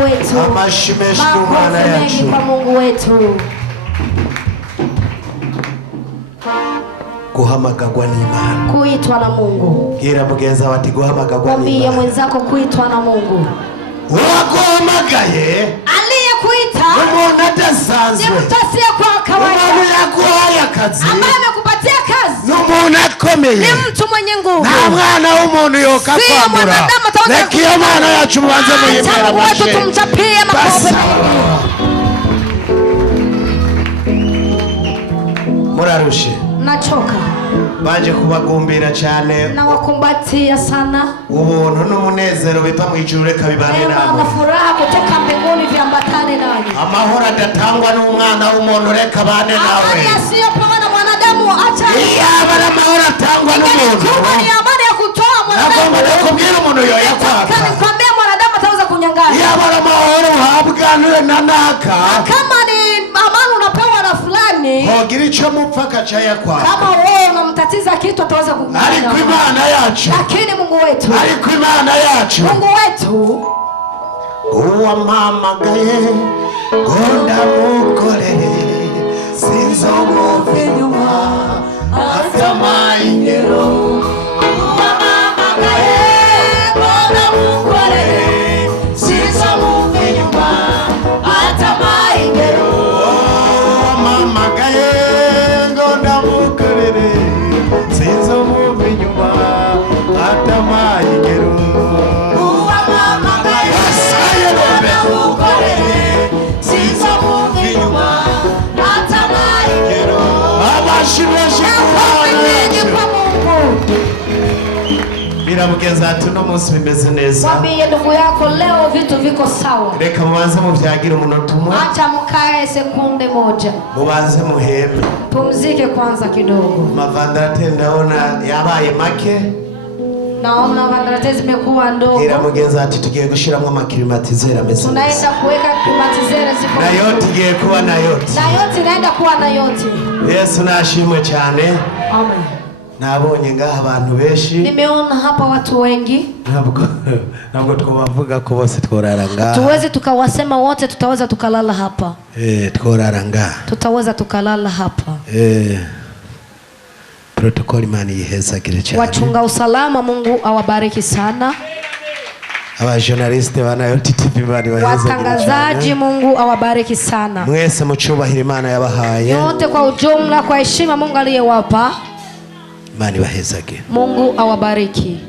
Mungu wetu. Makofi mengi kwa Mungu wetu. Guhamagagwa n'Imana. Kuitwa na Mungu. Gira mugenza wati guhamagagwa n'Imana. Mwambie mwenzako kuitwa na Mungu. Waguhamagaye aliyekuita umuntu adasanzwe. Ni mtu asiye kwa kawaida. Umuntu yaguhaye akazi. Ambaye amekupatia kazi. Ni umuntu akomeye. Ni mtu mwenye nguvu. Na mwana w'umuntu yoka kwambura. Reka iyo Mana yacu mubanze muyimbera mashe. Tumchapie makofi. Murarushe. Nachoka. Baje kubagumbira cyane. Na wakumbatia sana. Ubuntu n'umunezero biva mu ijuru reka bibane nawe. Na furaha kutoka mbinguni viambatane nawe. Amahoro adatangwa n'umwana w'umuntu reka bane nawe. Amani asiyopewa na mwanadamu acha. Iyaba amahoro atangwa n'umuntu. Ni amani ya kutoa mwanadamu. Nagomba kubwira umuntu yoya kwaka. Nikwambia mwanadamu ataweza kunyang'anya. Iyaba amahoro uhabwa na naka. Kama ni amani unapewa na fulani. Hogira icyo mupfa kacaya kwaka. Kama wewe unamtatiza kitu ataweza kunyang'anya. Ariko Imana yacu. Lakini Mungu wetu. Ariko Imana yacu. Mungu wetu. Uwamamagaye gonda mukorere sinzomuva inyuma afama ingero. Uwamamagaye gonda mukorere sinzomuva inyuma atama ingero. Uwamamagaye gonda mukorere sinzomuva inyuma atama ingero. Mugenza ati no munsi bimeze neza. Mwambie ndugu yako leo vitu viko sawa. Reka mubanze muvyagira umunota umwe. Acha mkae sekunde moja. Mubanze muheme. Pumzike kwanza kidogo. Mavandarate ndaona yabaye make. Naona vandarate zimekuwa ndogo. Ira mugenza ati tugiye gushiramwe amaklimatizera meze. Tunaenda kuweka klimatizera ziko. Na yote igiye kuba na yote. Na yote inaenda kuwa na yote. Yesu nashimwe cyane. Amen. Nabonye ngaha abantu benshi. Nimeona hapa watu wengi. Ntabwo twabavuga ko bose tworara ngaha. Tuweze tukawasema wote tutaweza tukalala hapa. Tworara ngaha. Tutaweza tukalala hapa. Protokoli Imana yihezagire cyane. Wachunga usalama Mungu awabariki sana. Aba journaliste bana yote TV bari bahezagire. Watangazaji Mungu awabariki sana. Mwese mucubahira Imana yabahaye. Yote kwa ujumla kwa heshima Mungu aliyewapa. Imana ibahezagire. Mungu awabariki.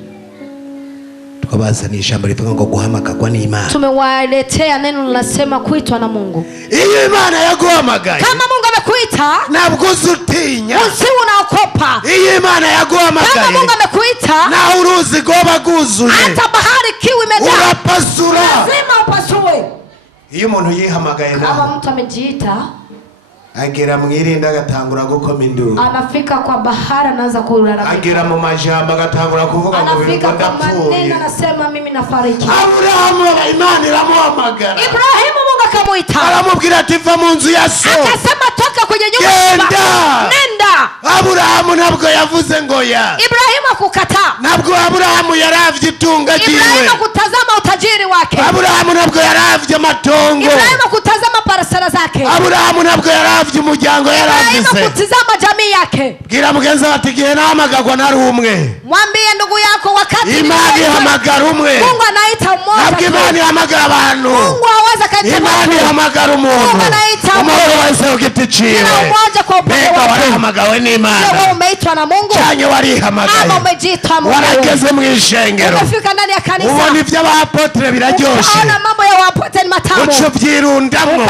Twabazana ijambo rivuga ngo guhamagagwa n'Imana. Tumewaletea neno linasema kuitwa na Mungu. Iyo Imana yaguhamagaye. Kama Mungu amekuita, ntabwo uzutinya. usiwe unaogopa. Iyo Imana yaguhamagaye. Kama Mungu amekuita, na uruzi goba guzuye. hata bahari kiwi imejaa. Urapasura. Lazima upasue. Iyo umuntu yihamagaye na. Kama mtu amejiita, agera mwirinda agatangura gukoma induru. Anafika kwa bahari anaanza kulalamika. Agera mu majambo agatangura kuvuga ngo anafika kwa maneno anasema mimi nafariki. Abrahamu Imana iramuhamagara. Ibrahimu Mungu akamuita. Aramubwira ati va mu nzu ya so. Akasema toka kwenye nyumba. Nenda. Abrahamu ntabwo yavuze ngo ya. Ibrahimu akukataa. Ntabwo Abrahamu yaravye itunga jiwe. Ibrahimu kutazama utajiri wake. Abrahamu ntabwo yaravye amatongo. Ibrahimu kutazama parasera zake. Abrahamu ntabwo yaravye umuryango yaravise. Ibrahimu kutazama jamii yake. Bwira mugenza ati gihe nahamagagwa nari umwe. Mwambie ndugu yako wakati Imana ihamagara umwe. Mungu anaita mmoja. Ntabwo Imana ihamagara abantu. Mungu hawezi kaita. Imana ihamagara umuntu. Mungu anaita umuntu wese ugiti ciwe. Kila mmoja kwa upande wake. Mbega warahamagawe n'Imana. Wewe umeitwa na Mungu. Cyanye warihamagaye. Ama umejiita Mungu. Warageze mu ishengero. Umefika ndani ya kanisa. Ubona iby'abapotre biraryoshe. Unaona mambo ya wapotre ni matamu. Ucuvyirundamwo.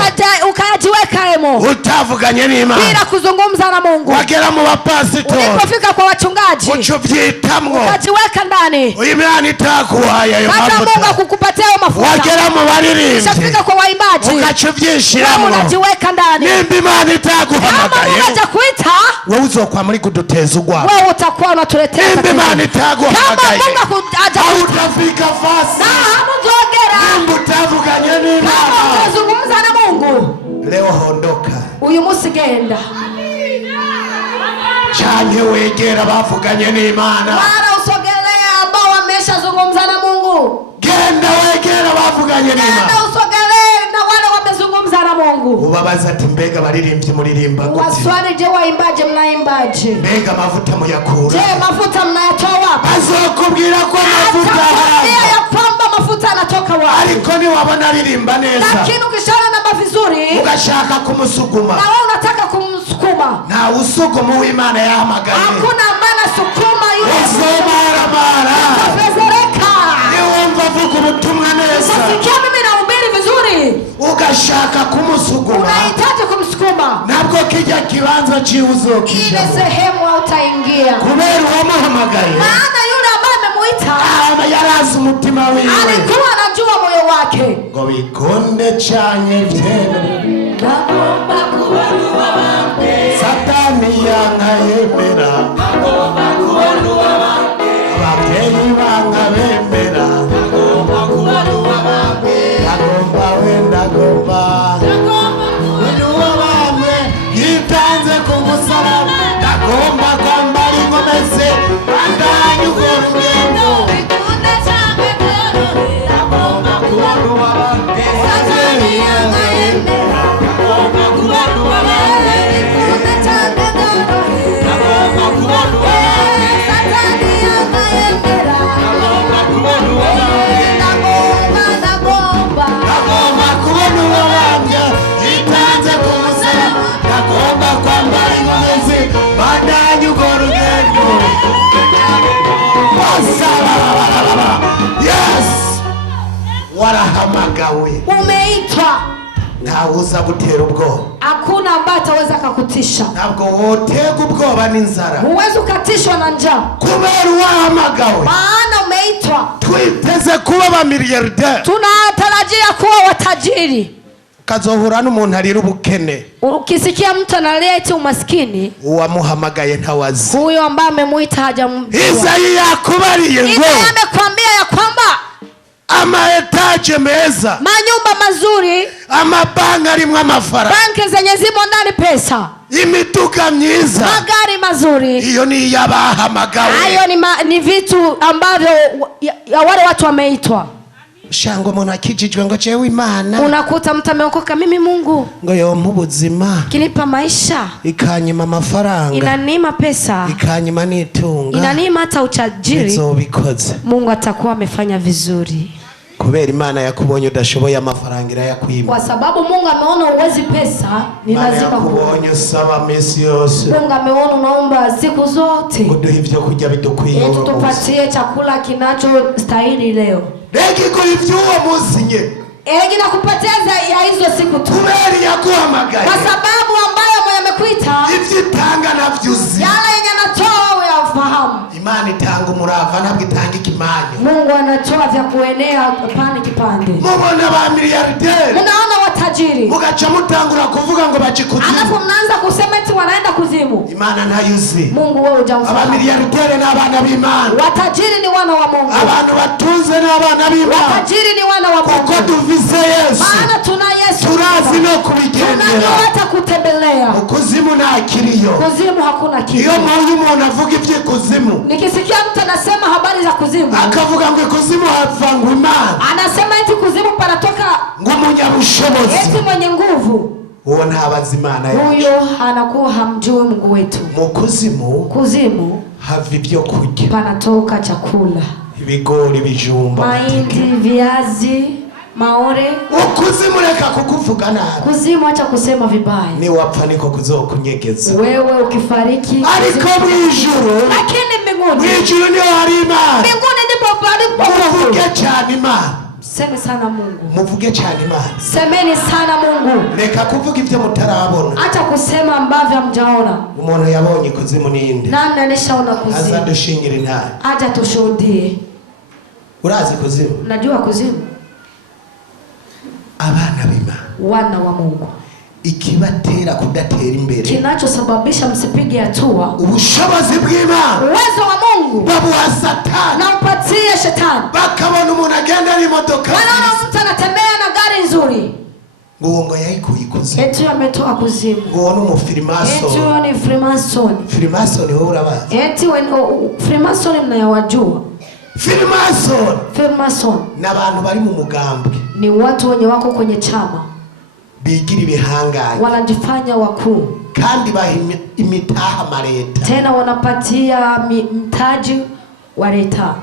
Ukajiweka hemo. Utavuganye n'Imana. Bila kuzungumza na Mungu. Wagera mu bapasitori. Ulipofika kwa wachungaji. Ucuvyitamwo. Ukajiweka ndani. Imana itakuhaye ayo mavuta. Hata Mungu akukupatia ayo mafuta. Wagera mu baririmbyi. Ukafika kwa waimbaji. Ukacuvyishiramwo. Unajiweka ndani. Nimba Imana itaguhamagaye. Kama Mungu hajakuita. Wewe uzokwa muri kuduteza ugwa. Wewe utakuwa unatuletea. Nimba Imana itaguhamagaye. Kama Mungu hajakuita. Utafika fasi. Na hamujogera. Nimba utavuganye n'Imana. Kama utazungumza na Mungu. Leo hondoka. Uyu musi genda. Cyane wegera bavuganye n'Imana. Mara usogelea ambao wameshazungumza na Mungu. Genda. genda wegera bavuganye n'Imana. Nenda usogelee na wale wamezungumza na Mungu. Ubabaza ati mbega baririmbye muririmba gute? Waswali, je, waimbaje mnaimbaje? Mbega mafuta muyakura? Je, mafuta mnayatoa wapi? Azokubwira ko mafuta atakwambia ya kwamba mafuta anatoka wapi. Ariko ni wabona aririmba neza, lakini ukishana namba vizuri ugashaka kumusuguma, na wewe unataka kumsukuma, na usugumu w'Imana yahamagaye. hakuna maana sukuma yule usomaramara atafezereka. niwumva vuga ubutumwa neza, usikia mimi nahubiri vizuri, ugashaka kumusuguma, unahitaji kumsukuma, nabwo kijya kibanza chiuzokija ile sehemu hautaingia, kubera uwamuhamagaye, maana yule ambaye amemuita yarazi umutima wiwe, alikuwa anajua moyo wake. ngo bikonde cyane vyene Satani yankayemera, ababyeyi bankabemera, ndagomba unuwa bamwe yitanze ku musaraba, ndagomba kwambara inkomezi bandanye urwo rugendo, warahamagawe, Umeitwa, ntawuza gutera ubwoba, hakuna ambaye ataweza kukutisha. ntabwo wotega ubwoba n'inzara, Huwezi ukatishwa na njaa, kubera wahamagawe. maana umeitwa. Twiteze kuba ba miliyarderi, Tunatarajia kuwa watajiri. kazohura n'umuntu arira ubukene, Ukisikia mtu analia eti umaskini, uwamuhamagaye ntawazi. huyo ambaye amemuita hajamjua. Isayi yakubariye ngo Isaia amekwambia ya kwamba ama etaje meza, manyumba mazuri, amabanki arimwo amafaranga, banki zenye zimo ndani pesa, imiduga myiza, magari mazuri, iyo ni iyabahamagawe. hayo ni vitu ambavyo ya wale watu wameitwa. Shango umuntu akijijwe ngo jewe Imana, Unakuta mtu ameokoka, mimi Mungu ngo yompa ubuzima, kinipa maisha, ikanyima amafaranga, inanima pesa, ikanyima n'itunga, inanima hata utajiri, izobikoze. Mungu atakuwa amefanya vizuri, kubera Imana yakubonye udashoboye amafaranga irayakwima, kwa sababu Mungu ameona uwezi pesa, ni lazima yakubonye usaba mesi yose, Mungu ameona unaomba siku zote, uduhe ibyo kurya bidukwiye, tupatie chakula kinachostahili leo. Reki kuivyuwa musinye, Egi nakupoteza ya hizo siku tu, kubera yakuhamagaye, kwa sababu ambayo mwenye amekuita, ivyitanga navyuzi, yale yenye anatoa wewe ufahamu. Imana itanga umurava ntabwo itanga ikimanyo. Mungu anatoa vya kuenea pande kipande. Mubona ba miliyarderi, Munaona watajiri, mugaca mutangura kuvuga ngo bacikuzimu, alafu mnaanza kusema eti wanaenda kuzimu. Imana ntayuzi. Mungu wewe hujamfahamu. Aba miliyarderi n'abana b'Imana, Watajiri ni wana wa Mungu, abantu batunze n'abana b'Imana, watajiri ni wana wa Mungu, kuko duvise Yesu, maana tuna Yesu, turazi no kubigendera, tunajua hata kutembelea. ukuzimu nta kiriyo, Kuzimu hakuna kitu. iyo muntu umuntu avuga ivy'ikuzimu, Nikisikia mtu anasema habari za kuzimu, akavuga ngo ikuzimu havangwa Imana, anasema eti kuzimu panatoka ngo umunyabushobozi, eti mwenye nguvu, uwo ntabazi Imana yacu. huyo anakuwa hamjui Mungu wetu. Mu kuzimu Kuzimu hava ibyo kurya, panatoka chakula, ibigori, ibijumba, mahindi, viazi, maore. ukuzimu reka kukuvuga nabi, Kuzimu acha kusema vibaya, ni wapfa niko kuzokunyegeza, wewe ukifariki. ariko mwijuru, Lakini mbinguni, mwijuru niho hari Imana. mbinguni ndipo palipo Muvuge Mungu. cyane Imana, Seme sana Mungu, muvuge cyane Imana, semeni sana Mungu, reka kuvuga ibyo mutarabona. acha kusema ambavyo hamjaona. Umuntu yabonye ikuzimu ninde? Nani anishaona kuzimu? Azadushingire intare. Acha tushuhudie. Urazi kuzimu? Najua kuzimu, Abana b'Imana, wana wa Mungu, ikibatera kudatera imbere, kinachosababisha msipige hatua, ubushobozi bw'Imana uwezo wa Mungu babuha Satani, na upatie shetani. bakabona umuntu agenda n'imodoka, Wanaona mtu anatembea na gari nzuri, ngo ngo yayikuye ikuzimu, eti ametoa kuzimu, ngo ni eti umufirimaso. huyo ni Freemason, Freemason wewe urabazi? eti Freemason mnayawajua, Freemason n'abantu bari mu mugambwe, ni watu wenye wako kwenye chama, bigira ibihanganye, wanajifanya wakuu, kandi baha imitaha mareta, tena wanapatia mtaji wa leta.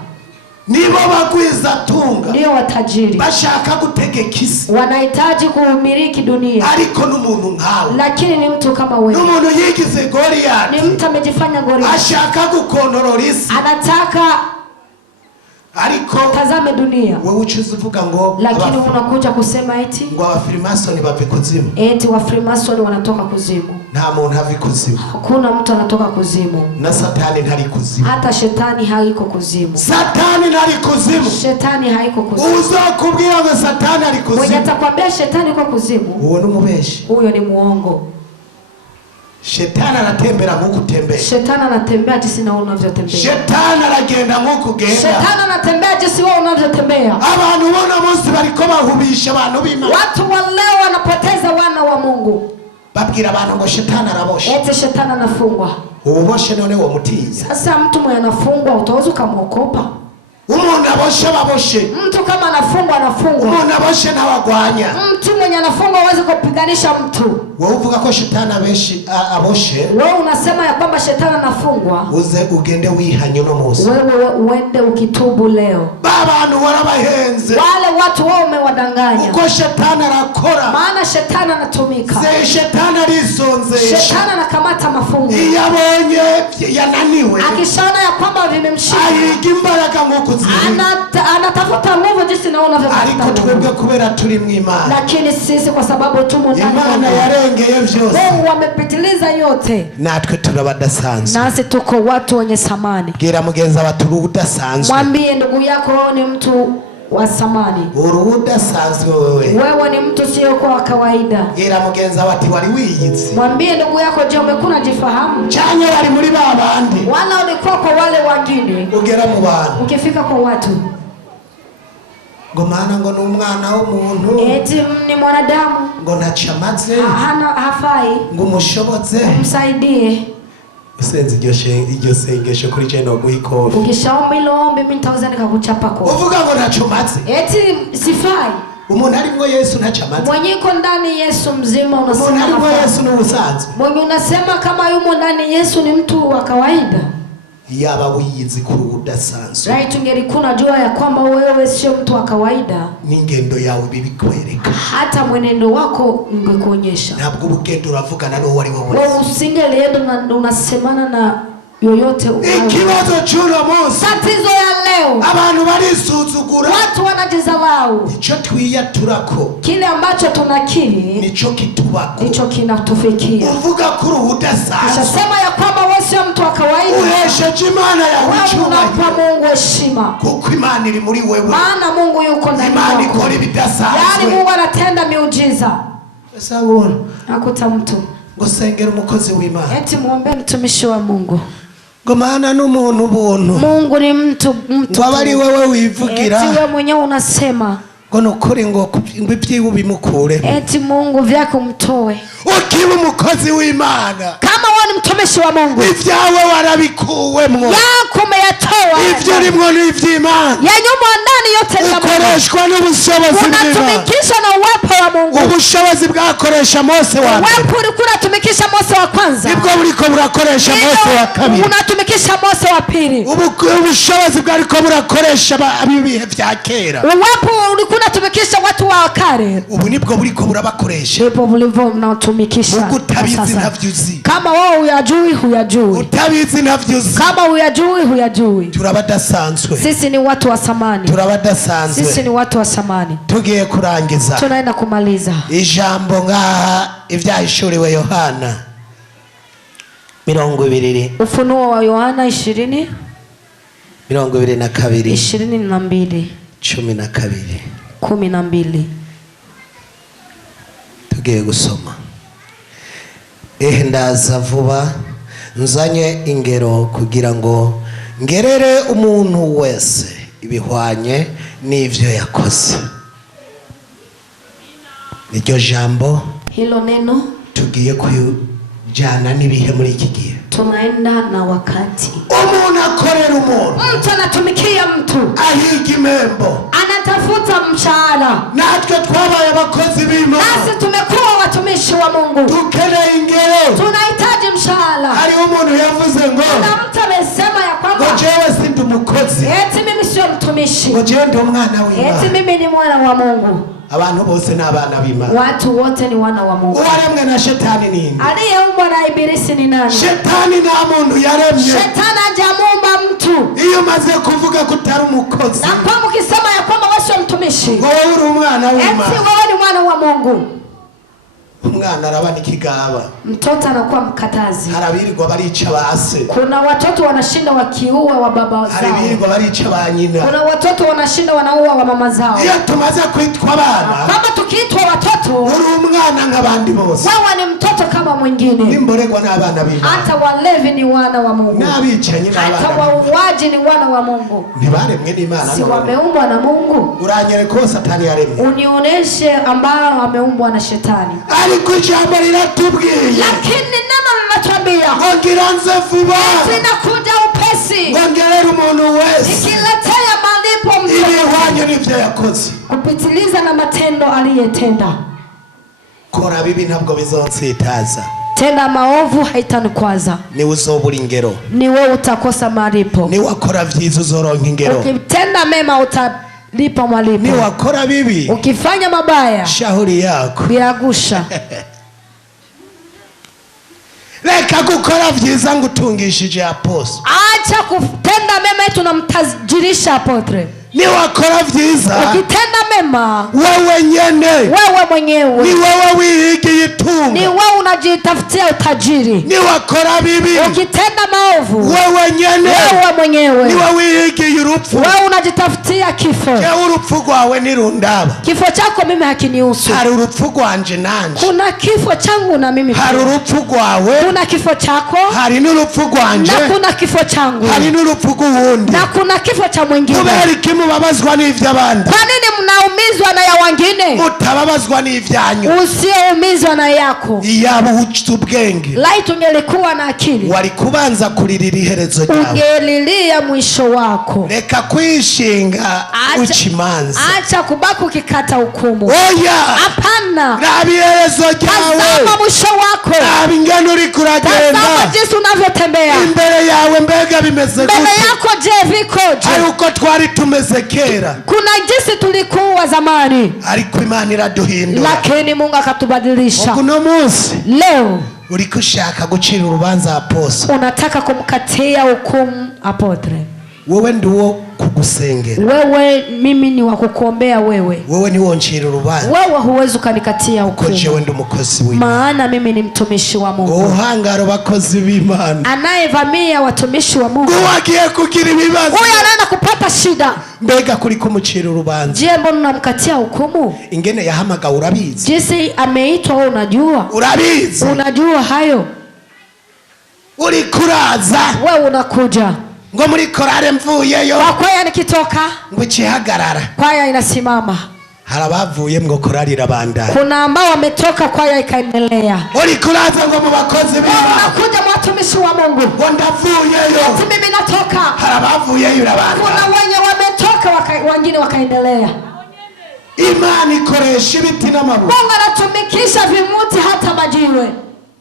Nibo bagwiza tunga, ndio watajiri, bashaka gutegeka isi, wanahitaji kumiliki dunia, ariko n'umuntu nkawe, lakini ni mtu kama wewe, n'umuntu yigize Goliath, ni mtu amejifanya Goliath, ashaka gukontorora isi, anataka ariko tazame dunia, wewe uchuze uvuga ngo, lakini unakuja kusema eti ngo wa Freemason bave kuzimu, eti wa Freemason wanatoka kuzimu. Nta muntu havi kuzimu, hakuna mtu anatoka kuzimu, na Satani ntari kuzimu, hata shetani haiko kuzimu. Satani ntari kuzimu, shetani haiko kuzimu. Uzakubwira ngo Satani ari kuzimu, mwenye atakwambia shetani kwa kuzimu, uwo n'umubeshi, huyo ni muongo. Shetani anatembera nk'uko utembera, shetani anatembea jinsi na unavyotembea, shetani aragenda nk'uko ugenda, shetani anatembea jinsi wewe unavyotembea. Abantu bona munsi bariko bahubisha abantu b'Imana, watu wa leo wanapoteza wana wa Mungu, babwira abantu ngo shetani araboshe, eti shetani anafungwa. uboshe none wo mutinya. Sasa mtu mwenye anafungwa utaweza kumwokopa? Umuntu aboshe baboshe, mtu kama anafungwa anafungwa, umuntu aboshe ntawagwanya, mtu mwenye anafungwa hawezi kupiganisha mtu. Wewe uvuga ko shetani aboshe, wewe unasema ya kwamba shetani anafungwa, uze ugende wihanye no munsi, wewe uende ukitubu leo. Babantu warabahenze, wale watu wao umewadanganya, uko shetani arakora, maana shetani anatumika, shetani arisonze, shetani anakamata mafungu, yabonye yananiwe, akishaona ya kwamba vimemshika, ayiga imbaraga nk'uko anatafuta nguvu jinsi na unavyotafuta. Ariko twebwe kubera turi mu Imana, lakini sisi kwa sababu tumo ndani, Imana yarengeye vyose, Mungu amepitiliza yote, natwe turabadasanzwe, nasi tuko watu wenye samani. Gira mugenza watu udasanzwe, mwambie ndugu yako ni mtu wa samani, udasanzwe wewe ni mtu sio kwa kawaida. Gira mugenza wati wari wiyizi, mwambie ndugu yako, je, umekuna jifahamu? Chanya wali muri babandi, wala ulikuwa kwa wale wengine. Ugera mu bantu, ukifika kwa watu ngo mana ngo n'umwana w'umuntu, eti ni mwanadamu, ngo ntacamaze, hafai, ngo umushobotse, msaidie. Usenze iryo sengesho kuri je no guhikofi, ukishaomba ilo ombi mimi nitaweza nikakuchapa kwa, uvuga ngo ntacomatse, eti sifai. Umuntu arimwo Yesu ntacamaze, mwenye uko ndani Yesu mzima unasema, umuntu arimwo Yesu n'ubusanzwe, mwenye unasema kama yumo ndani Yesu ni mtu wa kawaida. Yaba wiyizi kuri udasanzwe, right, ungelikuna jua ya kwamba wewe sio mtu wa kawaida, n'ingendo yawe bibikwereka, hata mwenendo wako ungekuonyesha. ntabwo ubugendo uravugana n'uwo ari wowe, wewe usingelienda na unasemana na yoyote. Ikibazo cy'uno munsi, tatizo ya leo, abantu barisuzugura, watu wanajizalau, ico twiyaturako, kile ambacho tunakiri nico kitubako, nicho kinatufikia. uvuga kuri udasanzwe, sema ya kwamba wewe sio mtu wa kawaida, uhesheje Imana yawe icyubahiro, unampa Mungu heshima, kuko Imana iri muri wewe, maana Mungu yuko ndani yako, Imana ikora ibidasanzwe, yani Mungu anatenda miujiza. Sasa uone akuta mtu ngo sengera umukozi w'Imana, eti muombe mtumishi wa Mungu, ngo mana n'umuntu ubuntu, Mungu ni mtu wabari wewe wivugira, eti wewe mwenyewe unasema ngo nukuri ngo ibyiwe bimukure, eti Mungu vyake umtoe, ukiba umukozi w'Imana, kama wewe ni mtumishi wa Mungu, ibyawe warabikuwemwo, yako umeyatoa, ivyo urimwo n'ivy'Imana, ya nyuma ndani yote ni ukoreshwa n'ubushobozi bw'Imana, unatumikisha na uwepo wa Mungu. ubushobozi bwakoresha Mose wa mbere, uwepo ulikuwa unatumikisha Mose wa kwanza, nibwo buriko burakoresha Mose wa kabiri, unatumikisha Mose wa pili, ubushobozi bwariko burakoresha abibihe vya kera, uwepo ulikuwa unatumikisha watu wa kale, ubu nibwo buriko burabakoresha, ndipo bulivyo mnatumikisha. Utabizi ntavyuzi, kama wewe uyajui huyajui, utabizi ntavyuzi, kama uyajui huyajui. turabadasanzwe, sisi ni watu wa samani, turabadasanzwe, sisi ni watu wa samani. tugiye kurangiza, tunaenda kumaliza ijambo ngaha ivyahishuriwe Yohana 20, Ufunuo wa Yohana 20 22 12. tugiye gusoma. Ndaza vuba nzanye ingero kugira ngo ngerere umuntu wese ibihwanye n'ivyo yakoze. Niryo jambo hilo neno tugiye jana nibihe muri iki gihe. Tunaenda na wakati. Umuntu akorera umuntu. Mtu anatumikia mtu. Ahiga imembo. Anatafuta mshahara. Natwe twabaye abakozi b'Imana. Nasi tumekuwa watumishi wa Mungu. Dukeneye ingero. Tunahitaji mshahara. Hari umuntu yavuze ngo. Kuna mtu amesema ya kwamba. Ngo jewe sindi umukozi. Eti mimi sio mtumishi. Ngo jewe ndi umwana w'Imana. Eti mimi ni mwana wa Mungu. Abantu bose ni abana b'Imana. Watu wote ni wana wa Mungu. Uwaremwe na shetani nini? Aliyeumbwa na ibilisi ni nani? Shetani nta muntu yaremye. Shetani hajamuumba mtu. Iyo maze kuvuga kutari umukozi. Na kwa mkisema ya kwamba wewe sio mtumishi. Ngo wewe uri umwana w'Imana. Eti wewe ni mwana wa Mungu. Umwana araba nikigaba. Mtoto anakuwa mkatazi. Harabirirwa barica base. Kuna watoto wanashinda wakiua wa baba zao. Harabirirwa barica ba nyina. Kuna watoto wanashinda wanaua wa mama zao. Iyo tumaze kwitwa abana. Kama tukiitwa watoto. Uri umwana nk'abandi bose. Wewe ni mtoto kama mwingine. Nimboregwa n'abana b'Imana. Hata walevi ni wana wa Mungu. N'abicanyi n'abana. Hata wauaji ni wana wa Mungu. Ntibaremwe n'Imana. Si wameumbwa na Mungu. Uranyereka ko Satani yaremye. Unioneshe ambao wameumbwa na shetani. Ariko ijambo riratubwiye. Lakini neno linatuambia. Ongera nze vuba. Sinakuja upesi. Ongerera umuntu wese. Nikiletea malipo mtu. Ibihwanye n'ivyo yakoze. Kupitiliza na matendo aliyetenda. Kora bibi ntabwo bizonsitaza. Tenda maovu haitanikwaza. Ni uzobura ingero. Ni wewe utakosa malipo. Ni wakora vyiza uzoronka ingero. Ukitenda mema utalipa malipo. Ni wakora bibi. Ukifanya mabaya. Shahuri yako. Biagusha. Reka gukora vyiza ngutungishije apostle. Acha kutenda mema yetu namtajirisha apotre. Ni wakora vyiza. Ukitenda mema. Wewe nyene. Wewe mwenyewe. Ni wewe wihigiye itunga. Ni wewe unajitafutia utajiri. Ni wakora bibi. Ukitenda maovu. Wewe nyene. Wewe mwenyewe. Ni wewe wihigiye urupfu. Wewe unajitafutia kifo. Ya urupfu rwawe nirundaba. Kifo chako mimi hakinihusu. Hari urupfu rwanje nanje. Kuna kifo changu na mimi. Hari urupfu rwawe. Kuna kifo chako. Hari n'urupfu rwanje. Na kuna kifo changu. Hari n'urupfu rw'uwundi. Na kuna kifo cha mwingine. Kubera iki mubabazwa n'ivy'abandi? Kwa nini mnaumizwa na ya wengine? Mutababazwa n'ivyanyu. Usiumizwa na yako. Iyaba uhucita ubwenge. Laiti ungelikuwa na akili. Wari kubanza kuririra iherezo ryawe. Ungelilia mwisho wako. Reka kwishinga uchimanza. Acha kubaki ukikata hukumu. Oya. Hapana. Rabi iherezo ryawe. Tazama mwisho wako. Rabi ingene uriko uragenda. Tazama jinsi unavyotembea. Imbere yawe mbega bimeze gute? Mbele yako je vikoje? Ariko twari tumeze kera. Kuna jinsi tulikuwa zamani. Ariko Imana iraduhindura. Lakini Mungu akatubadilisha. Kuno munsi. Leo. Uriko ushaka gucira urubanza apostle. Unataka kumkatia hukumu apotre. Wewe ndiwo kugusengera. Wewe mimi ni wa kukuombea wewe. Wewe ni woncira urubanza. Wewe huwezi ukanikatia hukumu. Koje wewe ndi umukozi w'Imana. Maana mimi ni mtumishi wa Mungu. Uhangara abakozi b'Imana. Anayevamia watumishi wa Mungu. Wagiye kugira ibibazo. Huyu anaenda kupata shida. Mbega kuri kumucira urubanza. Je, mbona unamkatia hukumu? Ingene yahamagawe urabizi. Jinsi ameitwa wewe unajua? Urabizi. Unajua hayo? Uri kuraza. Wewe unakuja. Ngo muri korale mvuyeyo. Kwa kwaya nikitoka. Ngo ikihagarara. Kwaya inasimama. Harabavuye ngo korali irabandanya. Kuna ambao wametoka kwaya ikaendelea. Uri kuraza ngo mu bakozi b'Imana. Unakuja watumishi wa Mungu. Ngo ndavuyeyo. Ati mimi natoka. Harabavuyeyo irabandanya. Kuna wenye wametoka wengine wakaendelea. Imana ikoresha ibiti n'amabuye. Mungu anatumikisha vimuti hata majiwe.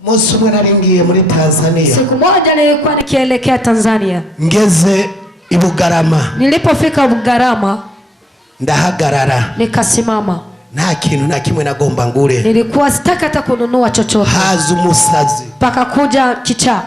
Musi umwe naringiye muri Tanzania. Siku moja nilikuwa nikielekea Tanzania. Ngeze i Bugarama. Nilipofika Bugarama ndahagarara. Nikasimama. Nta kintu na kimwe nagomba ngure. Nilikuwa sitaka hata kununua chochote. Haza umusazi. Paka kuja kichaa.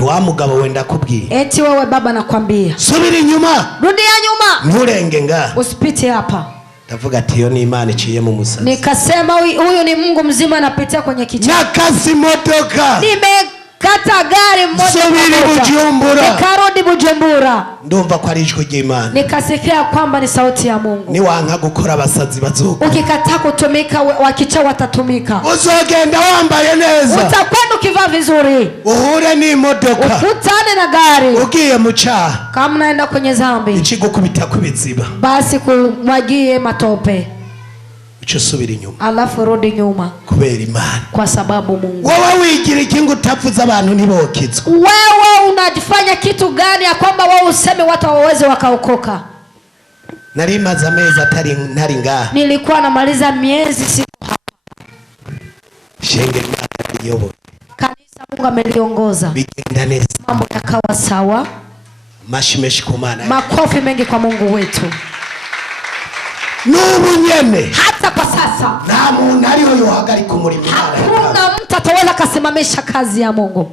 Wa mugabo wenda kubwiye. Eti wewe baba nakwambia. Subira inyuma. Rudia nyuma. Nturenge nga. Usipite hapa. Ndavuga ati yo ni Imana iciye mu musazi. Nikasema huyu ni Mungu mzima anapitia kwenye kichaa. Nakazi motoka. Nimekata gari moja. Subiri Bujumbura. Nikarudi Bujumbura. Ndumva ko ari ijwi ry'Imana. Nikasikia kwamba ni sauti ya Mungu. Ni wanka gukora abasazi bazoka. Ukikataa kutumika wakichaa watatumika. Uzogenda wambaye neza. Utakwenda ukivaa vizuri. Uhure n'imodoka. Ukutane na gari. Ugiye mu cyaha. Kama naenda kwenye dhambi. Ikigukubita kubiziba. Basi kumwagie matope. ucusubira inyuma, alafu rudi nyuma kubera Imana, kwa sababu Mungu. Wowe wigira ikingu utavuza abantu ntibokizwa. Wewe unajifanya kitu gani ya kwamba wewe useme watu waweze wakaokoka? Nari maze amezi atari ntari ngaha, nilikuwa namaliza miezi siku hapa. Shenge Imana yobo, kanisa Mungu ameliongoza, bigenda neza, mambo yakawa sawa. Mashimeshi kumana, makofi mengi kwa Mungu wetu. Nubu nyene hata kwa sasa nta muntu ariho yohagarika umurimo Imana, hakuna mtu ataweza kusimamisha kazi ya Mungu.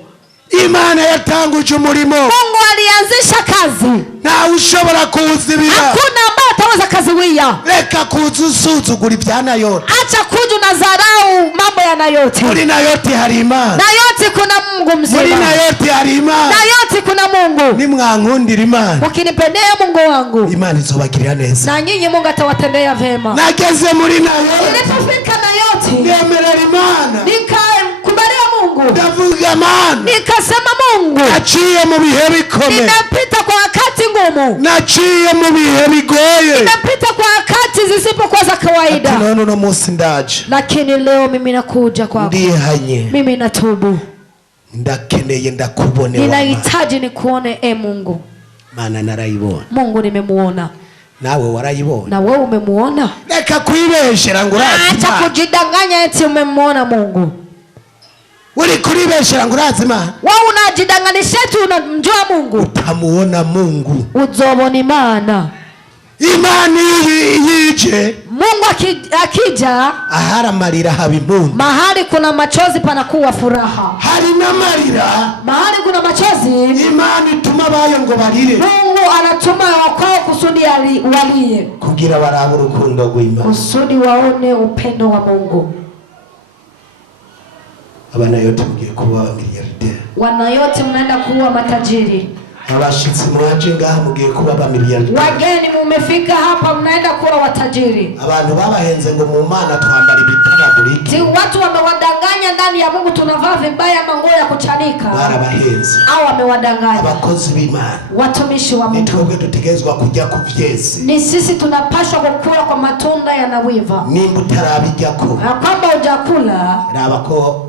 Imana yatanguje umurimo, Mungu alianzisha kazi, na ushobora kuwuzibira, hakuna ambaye ataweza kaziwia. Reka kuzusuzugura ibyana yote, acha kuju na dharau mambo yana yote. Muri na yote hari Imana, na yote kuna Mungu mzima, muri na yote hari Imana, na yote kuna Mungu. Nimwankundira Imana, ukinipendea Mungu wangu, Imana izobagirira neza, na nyinyi Mungu atawatendea vema. Nageze muri na yote, nilipofika na yote, ngemerera Imana, nikakubalia Mungu, ndavuga Imana, nikasema Mungu, naciye mu bihe bikomeye, nimepita kwa wakati ngumu, naciye mu bihe bigoye, nimepita kwa wakati zisipokuwa za kawaida, none no munsi ndaje, lakini leo mimi nakuja kwako, ndihanye, mimi natubu, ndakeneye ndakubone, ninahitaji nikuone Mungu. Mana narayibona, Mungu nimemuona, nawe warayibona, na wewe umemuona. Reka kwibeshera ngo urazi, acha kujidanganya eti umemuona Mungu. Uri kuribeshera ngo urazi Imana, wewe unajidanganisha eti unamjua Mungu, utamuona Mungu, uzobona Imana. Imana yije, Mungu akija, ahari amarira haba impundu, mahali kuna machozi panakuwa furaha. hari n'amarira, mahali kuna machozi, Imana ituma bayo ngo barire, Mungu anatuma kwao kusudi walie, kugira barabe urukundo rw'Imana, kusudi waone upendo wa Mungu. Abana yote mgiye kuba abamiliyarderi, wana yote mnaenda kuwa matajiri. Abashitsi mwaje ngaha mugiye kuba abamiliyarderi, wageni mumefika hapa mnaenda kuwa watajiri. Abantu babahenze ngo mu Mana twambara ibitaraguriki, ti watu wamewadanganya ndani ya Mungu tunavaa vibaya manguo ya kuchanika, barabahenze, au wamewadanganya abakozi b'Imana, watumishi wa Mungu. Nitwebwe dutegezwa kujya kuvyezi, ni sisi tunapashwa kukula kwa matunda yanawiva. Nimba utarabijyako, kwamba hujakula, raba ko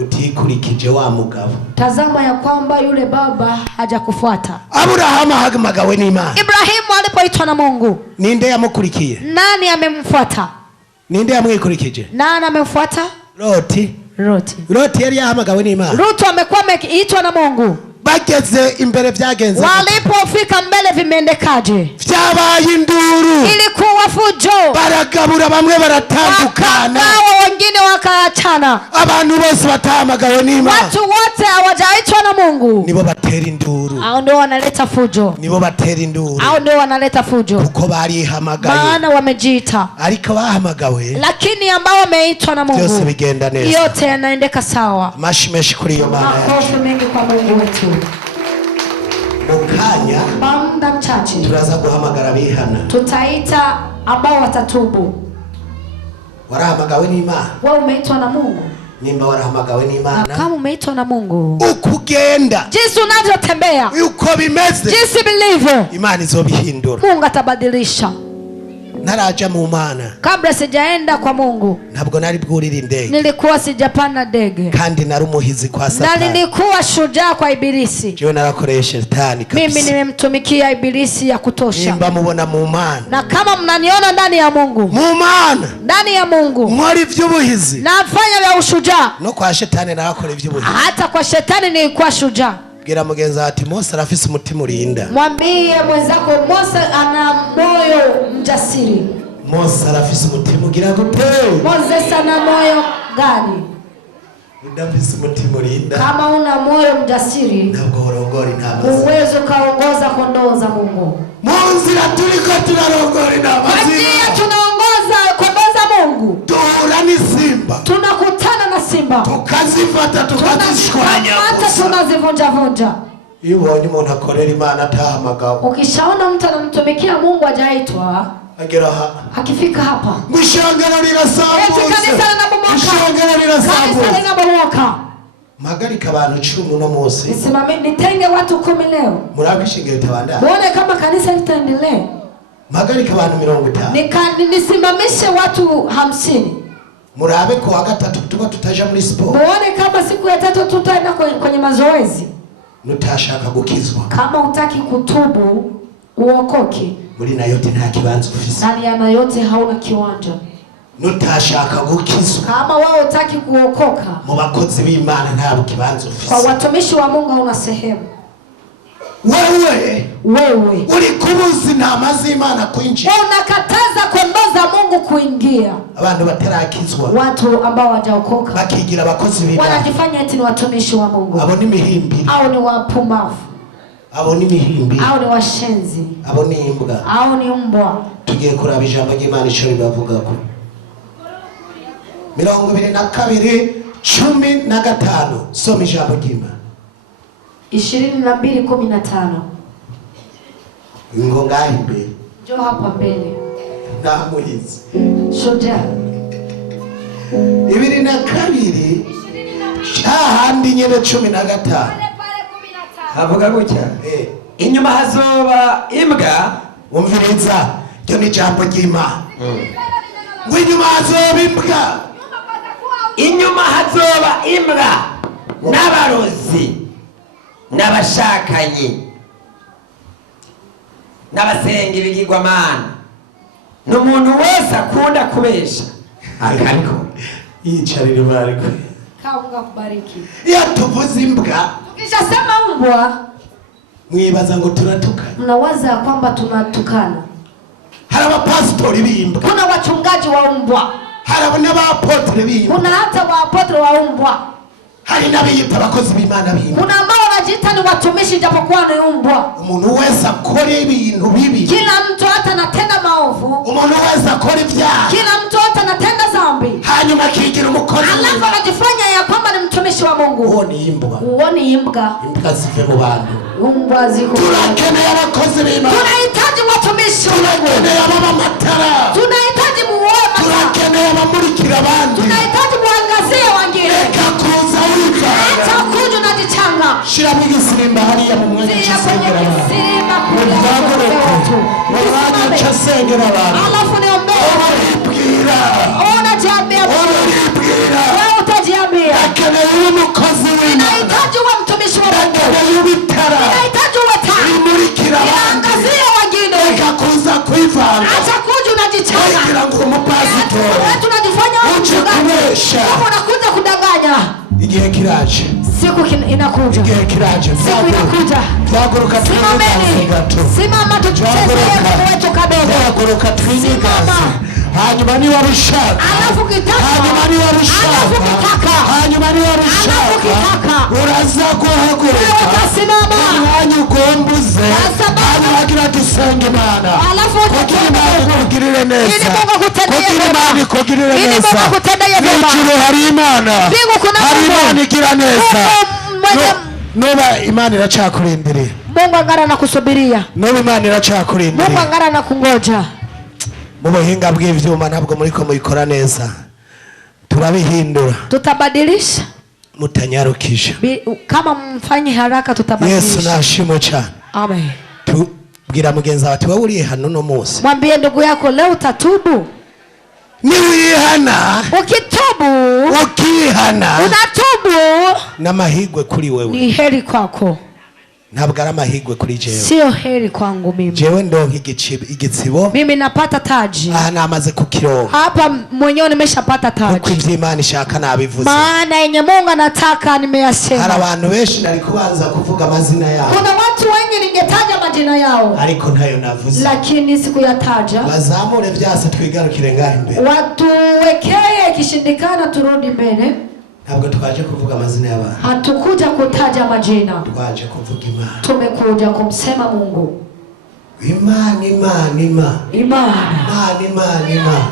utikurikije wa mugabo, tazama ya kwamba yule baba hajakufuata. Abrahamu ahamagawe n'Imana, Ibrahimu alipoitwa na Mungu, ninde yamukurikiye? Nani amemfuata? Ninde yamwikurikije? Nani amemfuata? Loti. Loti yari yahamagawe n'Imana. Rutu amekuwa ameitwa na Mungu. Bageze imbere vyagenze, walipofika mbele vimeendekaje? Vyabaye induru, ilikuwa fujo, baragabura bamwe baratandukana, wengine wakaachana. Abantu bose batahamagawe n'Imana, watu wote hawajaitwa na Mungu, nibo batera induru, hao ndio wanaleta fujo, nibo batera induru, hao ndio wanaleta fujo, kuko barihamagaye, maana wamejiita. Ariko bahamagawe, lakini ambao wameitwa na Mungu, byose bigenda neza, yote yanaendeka sawa. Mashimeshi kuri iyo Mana, makofi mengi kwa Mungu wetu. Mukanya muda mchache turaza guhamagara bihana, tutaita ambao watatubu. Warahamagawe n'Imana, wewe umeitwa na Mungu. Nimba warahamagawe n'Imana, kama umeitwa na Mungu, ukugenda jinsi unavyotembea, uko bimeze, jinsi bilivyo, Imana izobihindura. Mungu atabadilisha. Naraja mu Mana, kabla sijaenda kwa Mungu, ntabwo nari bwurira indege, nilikuwa sijapanda ndege, kandi nari umuhizi kwa Satani, na nilikuwa shujaa kwa Ibilisi. jewe narakoresha Satani kabisa. Mimi nimemtumikia Ibilisi ya kutosha. Nimba mubona mu Mana, na kama mnaniona ndani ya Mungu, mu Mana, ndani ya Mungu mwari vy'ubuhizi, nafanya vya ushujaa. no kwa Shetani narakora ivy'ubuhizi, hata kwa Shetani nilikuwa shujaa. Bwira mugenzi ati Mose arafise umutima urinda. Mwambie mwenzako Mose ana moyo mjasiri. Mose arafise umutima ugira gute? Mose ana moyo gani? Udafise umutima urinda, kama una moyo mjasiri, ntabwo urongora intama, uwezo kaongoza kondoo za Mungu. Munzira turiko turarongora intama, ndio tunaongoza kondoo za Mungu. Tuhura n'Simba, tunakutana na simba, tukazifata tukazishwanya, hata tunazivunja vunja. Iyo ubonye umuntu akorera Imana atahamagawe, ukishaona mtu anamtumikia Mungu hajaitwa, agera akifika hapa, mwishangano lirasambuza, kanisa linabomoka, mwishangano lirasambuza, kanisa linabomoka. Magarika abantu 10 uno munsi, nisimame nitenge watu 10 leo, murabishingiye tabanda, muone kama kanisa litaendelea. Magarika abantu 50. Nisimamishe watu 50. Murabe ko wa gatatu tuba tutaja muri sport. Muone kama siku ya tatu tutaenda kwenye mazoezi. Nutashaka gukizwa. Kama utaki kutubu uokoke. Muri na yote nta kibanza ufise. Ndani ya na yote hauna kiwanja. Nutashaka gukizwa. Kama wewe utaki kuokoka. Mu bakozi b'Imana nta kibanza ufise. Kwa watumishi wa Mungu hauna sehemu. Wewe uri kubuza intama z'Imana kwinjira. Unakataza kondoo za Mungu kuingia. Abantu batarakizwa. Watu ambao hawajaokoka. Bakigira abakozi b'Imana. Wanajifanya eti ni watumishi wa Mungu. Abo ni mihimbiri. Au ni wapumbavu. Abo ni mihimbiri. Au ni washenzi. Abo ni imbwa. Au ni mbwa. Tugiye kuraba ijambo ry'Imana ico ribavuga ko 22:15 soma ijambo ry'Imana 22:15. Ngo ngahi mbere. Njoo hapa mbele. Ndamuhize. Shujaa. 22 cyahandi nyene 15. Havuga gutya. Inyuma hazoba imbwa. Umviriza ryo ni ijambo ry'Imana. Ngo inyuma hazoba imbwa. Inyuma hazoba imbwa n'abarozi n'abashakanye n'abasenga ibigirwamana n'umuntu wese akunda kubesha akariko yicarira bariko. Mungu akubariki. Iyo tuvuze imbwa, tukishasema mbwa, mwibaza ngo turatukana. Mnawaza kwamba tunatukana. Hari abapastori b'imbwa. Kuna wachungaji wa mbwa. Hari n'abapotre b'imbwa. Kuna hata wapotre wa mbwa. Hari n'abiyita abakozi b'Imana b'imbwa. Kuna ambao wanajiita ni watumishi japokuwa ni mbwa. Umuntu wese akora ibintu bibi. Kila mtu hata anatenda maovu. Umuntu wese akora ibyaha. Kila mtu hata anatenda dhambi. Hanyuma akigira umukozi. Alafu anajifanya ya kwamba ni mtumishi wa Mungu. Uoni imbwa. Uoni imbwa. Imbwa zive mu bantu. Mbwa ziko. Turakeneye abakozi b'Imana. Tunahitaji watumishi. Turakeneye abamatara. Tunahitaji muoe matara. Turakeneye abamurikira abandi. Tunahitaji muangazie wengine. Reka kuza wivanga. Acha kuja na jichanga. Shira mwigisimba hariya mu mwanya cy'isengera abantu. Mu mwanya cy'isengera abantu. Alafu niombee. Uribwira. Unajiambia. Uribwira. Wewe utajiambia. Akeneye umukozi w'Imana. Ninahitaji uwe mtumishi wa Mungu. Akeneye ubitara. Ninahitaji uwe taa. Imurikira abandi. Niangazie wengine. Reka kuza kwivanga. Acha kuja unajichanga. Kugira ngo umupasitori. Wewe tunajifanya uje kubesha. Kama unakuja kudanganya. Igihe kiraje. Siku inakuja. Igihe kiraje. Siku inakuja. Twaguruka Simameni. Simama tucheze wetu kadogo. Twaguruka twinyigaze. Hanyuma ni warushaka. Alafu kitaka. Hanyuma ni warushaka. Alafu kitaka. Hanyuma ni warushaka. Alafu kitaka. Uraza guhaguruka. Utasimama. Umwanya ugombuze. Hanyuma agira dusenge Imana. Alafu kugira Imana ikugirire neza. Ili Mungu akutendeye kugira Imana ikugirire neza. Ili Mungu akutendeye vema. N'ijuru hari Imana. Mbingu kuna Mungu. Hari Imana igira neza. Nuba Imana iracakurindiriye. Mungu angara na kusubiria. Nuba Imana iracakurindiriye. Mungu angara na kungoja. Mu buhinga bw'ivyuma ntabwo muri ko muyikora neza. Turabihindura. Tutabadilisha. Mutanyarukisha. Kama mfanye haraka tutabadilisha. Yesu nashimwe cyane. Amen. Tubwira mugenzi wawe ati wawuriye hano no munsi. Mwambie ndugu yako leo utatubu. Niwihana. Ukitubu. Ukihana. Unatubu. N'amahigwe kuri wewe. Ni heri kwako. Ntabwo ari amahigwe kuri jewe. Sio heri kwangu mimi. Jewe ndonka igitsibo. Mimi napata taji. Namaze kukironka. Hapa mwenyewe nimeshapata taji. Kuko ivy'Imana ishaka nabivuze. Maana yenye Mungu anataka nimeyasema. Hari abantu benshi nari kubanza kuvuga amazina yao. Kuna watu wengi ningetaja majina yao. Ariko ntayo navuze. Lakini sikuyataja. Bazamure vyase twigarukire ngaho imbere. Watu wekeye kishindikana turudi mbele. Ntabwo twaje kuvuga amazina y'abantu. Hatukuja kutaja majina. Twaje kuvuga Imana. Tumekuja kumsema Mungu. Imana.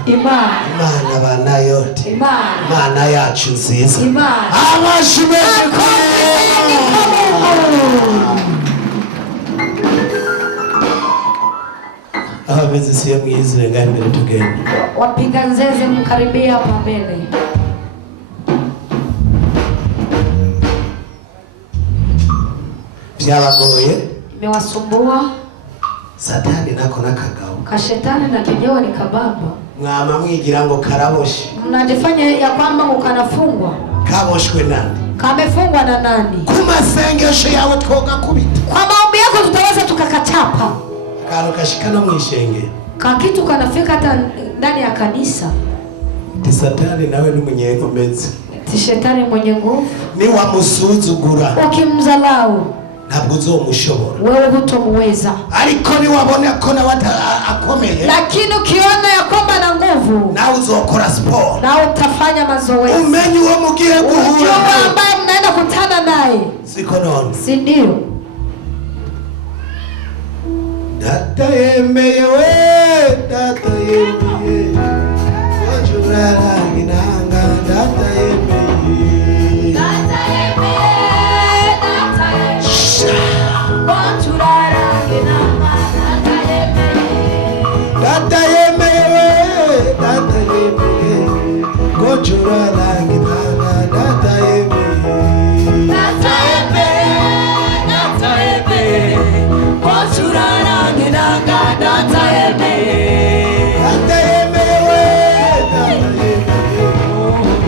Imana bana yote. Imana yacu nziza. Amashimwe. Abameze siye mwizire ngaho imbere tugende. Wapiga nzeze mkaribia hapa mbele. Byabagoye. Imewasumbua. Satani nako nakagabo. Kashetani na kenyewe ni kababa. Mwama mwigira ngo karaboshe. Mnajifanya ya kwamba ukanafungwa. Kaboshwe nani? Kamefungwa na nani? Kumasengesho yawe twoga kubita. Kwa maombi yako tutaweza tukakachapa. Kano kashikana mwishenge. Kakitu kanafika hata ndani ya kanisa. Satani nawe ni mwenye ngomezi. Shetani mwenye nguvu. Ni wamusuzugura. Ukimzalau ntabwo uzomushobora. Wewe hutomweza. Ariko ni wabone ko na akomeye. Lakini ukiona ya kwamba na nguvu, na uzokora sport. Na utafanya mazoezi. Umenye uwo mugiye guhura. Unajua ambaye mnaenda kutana naye. Siko none. Si ndio? Data yemeye we, data yemeye. Wajurara inanga, data yemeye. Data yemeye, data yemeye. Wajurara inanga, data yemeye. Data yemeye we, data yemeye. Wajurara inanga, data yemeye. Data yemeye, data yemeye. Wajurara inanga, data yemeye. Data yemeye we, data yemeye.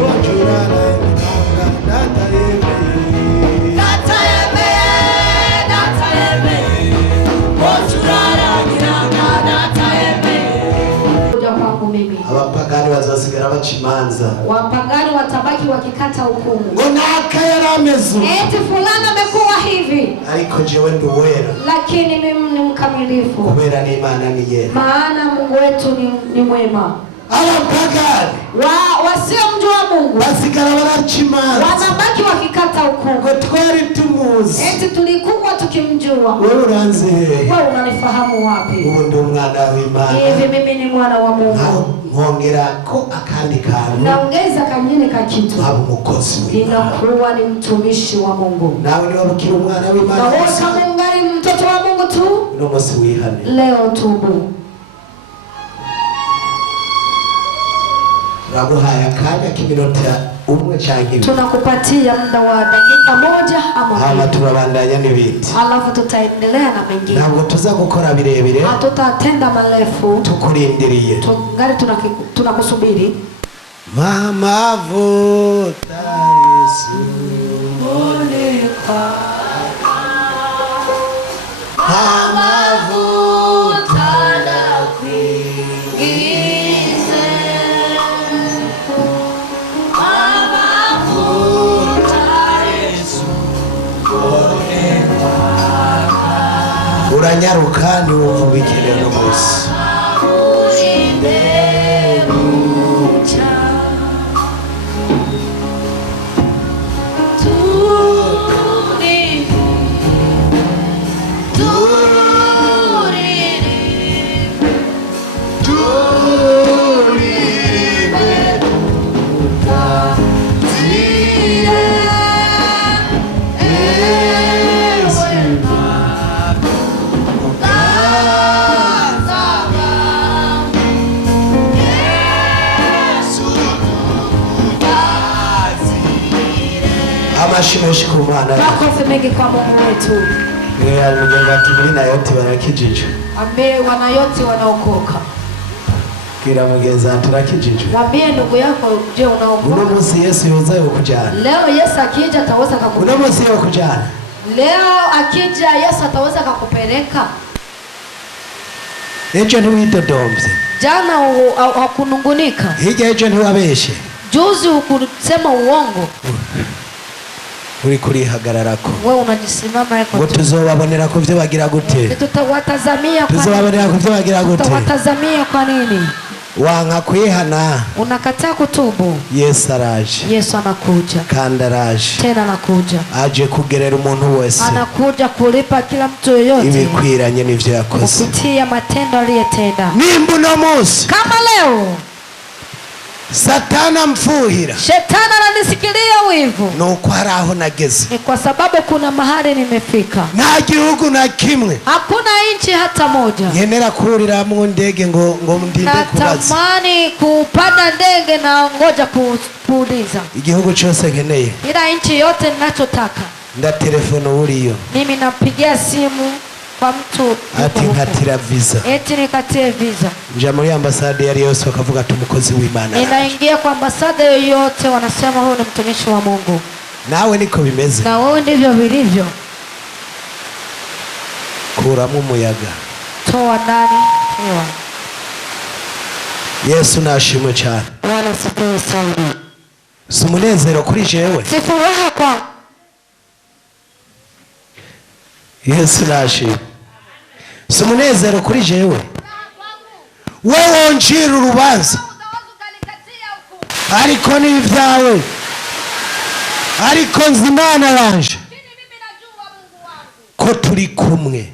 Wajurara inanga, data yemeye. Data yemeye, data yemeye. Wajurara inanga, data yemeye. Kuja kwangu mimi. Abapagani bazosigara baca imanza. Wapagani watabaki wakikata hukumu. Ngo naka yaramezu. Eti fulana amekuwa hivi. Ariko jewe ndi uwera. Lakini mimi ni mkamilifu. Kubera ni Imana ni yera. Maana Mungu wetu ni mwema. Abapagani wasiomjua Mungu basigara baraca imanza. Wanabaki wakikata hukumu. Ngo twari tumuzi. Eti tulikuwa tukimjua. Wewe uranzi hehe? Wewe unanifahamu wapi? Ubu ndi umwana w'Imana. Hivi mimi ni mwana wa Mungu. Nkongera ko akandi kantu. Naongeza kanyine ka kitu. Aba umukozi w'Imana. Ninakuwa ni mtumishi wa Mungu. Nawe niwe ukiri umwana w'Imana. Na wewe kama ungali mtoto wa Mungu tu. Uno munsi wihane. Leo tubu. Turaguhaye akanya k'iminota umwe cyangwa ibiri. Tunakupatia muda wa dakika moja ama hama turabandanya n'ibindi. Alafu tutaendelea na mengine. Ntabwo tuza gukora birebire. Hatutatenda marefu. Tukurindiriye. Tungali tunakusubiri. Mama vuta Yesu Monika. Mama vuta na kuingize. Mama vuta Yesu Monika. Uranyaruka ni wumvubikire no munsi. Amashimeshi ku Mana. Makofi mengi kwa Mungu wetu. Mjenga kimili na yote barakijijwe. Ambaye wana yote wanaokoka. Kila mgenza turakijijwe. Mwambie ndugu yako, je, unaokoka? Uno munsi Yesu yozayo kujana. Leo Yesu akija ataweza kukupeleka. Uno munsi yo kujana. Leo akija Yesu ataweza kukupeleka. Ejo ntiwidodomvye. Jana hakunungunika. Hirya ejo ntiwabeshe. Juzi ukusema uongo. Uri kurihagararako. Wewe unajisimama yako. Ngo tuzobabonera ko byo bagira gute? Tutawatazamia kwa. Tuzobabonera ko byo bagira gute? Tutawatazamia kwa nini? Wanga kwihana. Unakataa kutubu. Yesu araje. Yesu anakuja. Kandi araje. Tena anakuja. Aje kugerera umuntu wese. Anakuja kulipa kila mtu yoyote. Ibikwiranye n'ivyo yakoze. Kupitia matendo aliyotenda. Nimba no munsi. Kama leo Satana mfuhira. Shetani ananisikilia wivu. Nuko hari aho nageze. Ni kwa sababu kuna mahali nimefika. Nta gihugu na kimwe. Hakuna nchi hata moja. Nkenera kurira mu ndege ngo ndinde kubaza. Natamani kupanda ndege na ngoja kuuliza. Igihugu cyose nkeneye. Ila nchi yote ninachotaka. Nda telefone uriyo. Mimi napigia simu. kwa mtu ati nkatira visa, eti nikatie visa, nja muri ambasade yari yose wakavuga ati umukozi w'Imana, ninaingia kwa ambasada yoyote wanasema huyu ni mtumishi wa Mungu. nawe niko bimeze, Na wewe ndivyo vilivyo. kuramo umuyaga. Toa ndani hewa. Yesu nashimwe cyane. Bwana sifiwe sana. Si umunezero kuri jewe. Si furaha kwa Yesu nashimwe. Si umunezero kuri jewe. Wewe njira urubanza, ariko ni ibyawe, ariko nzi Imana yanje ko turi kumwe.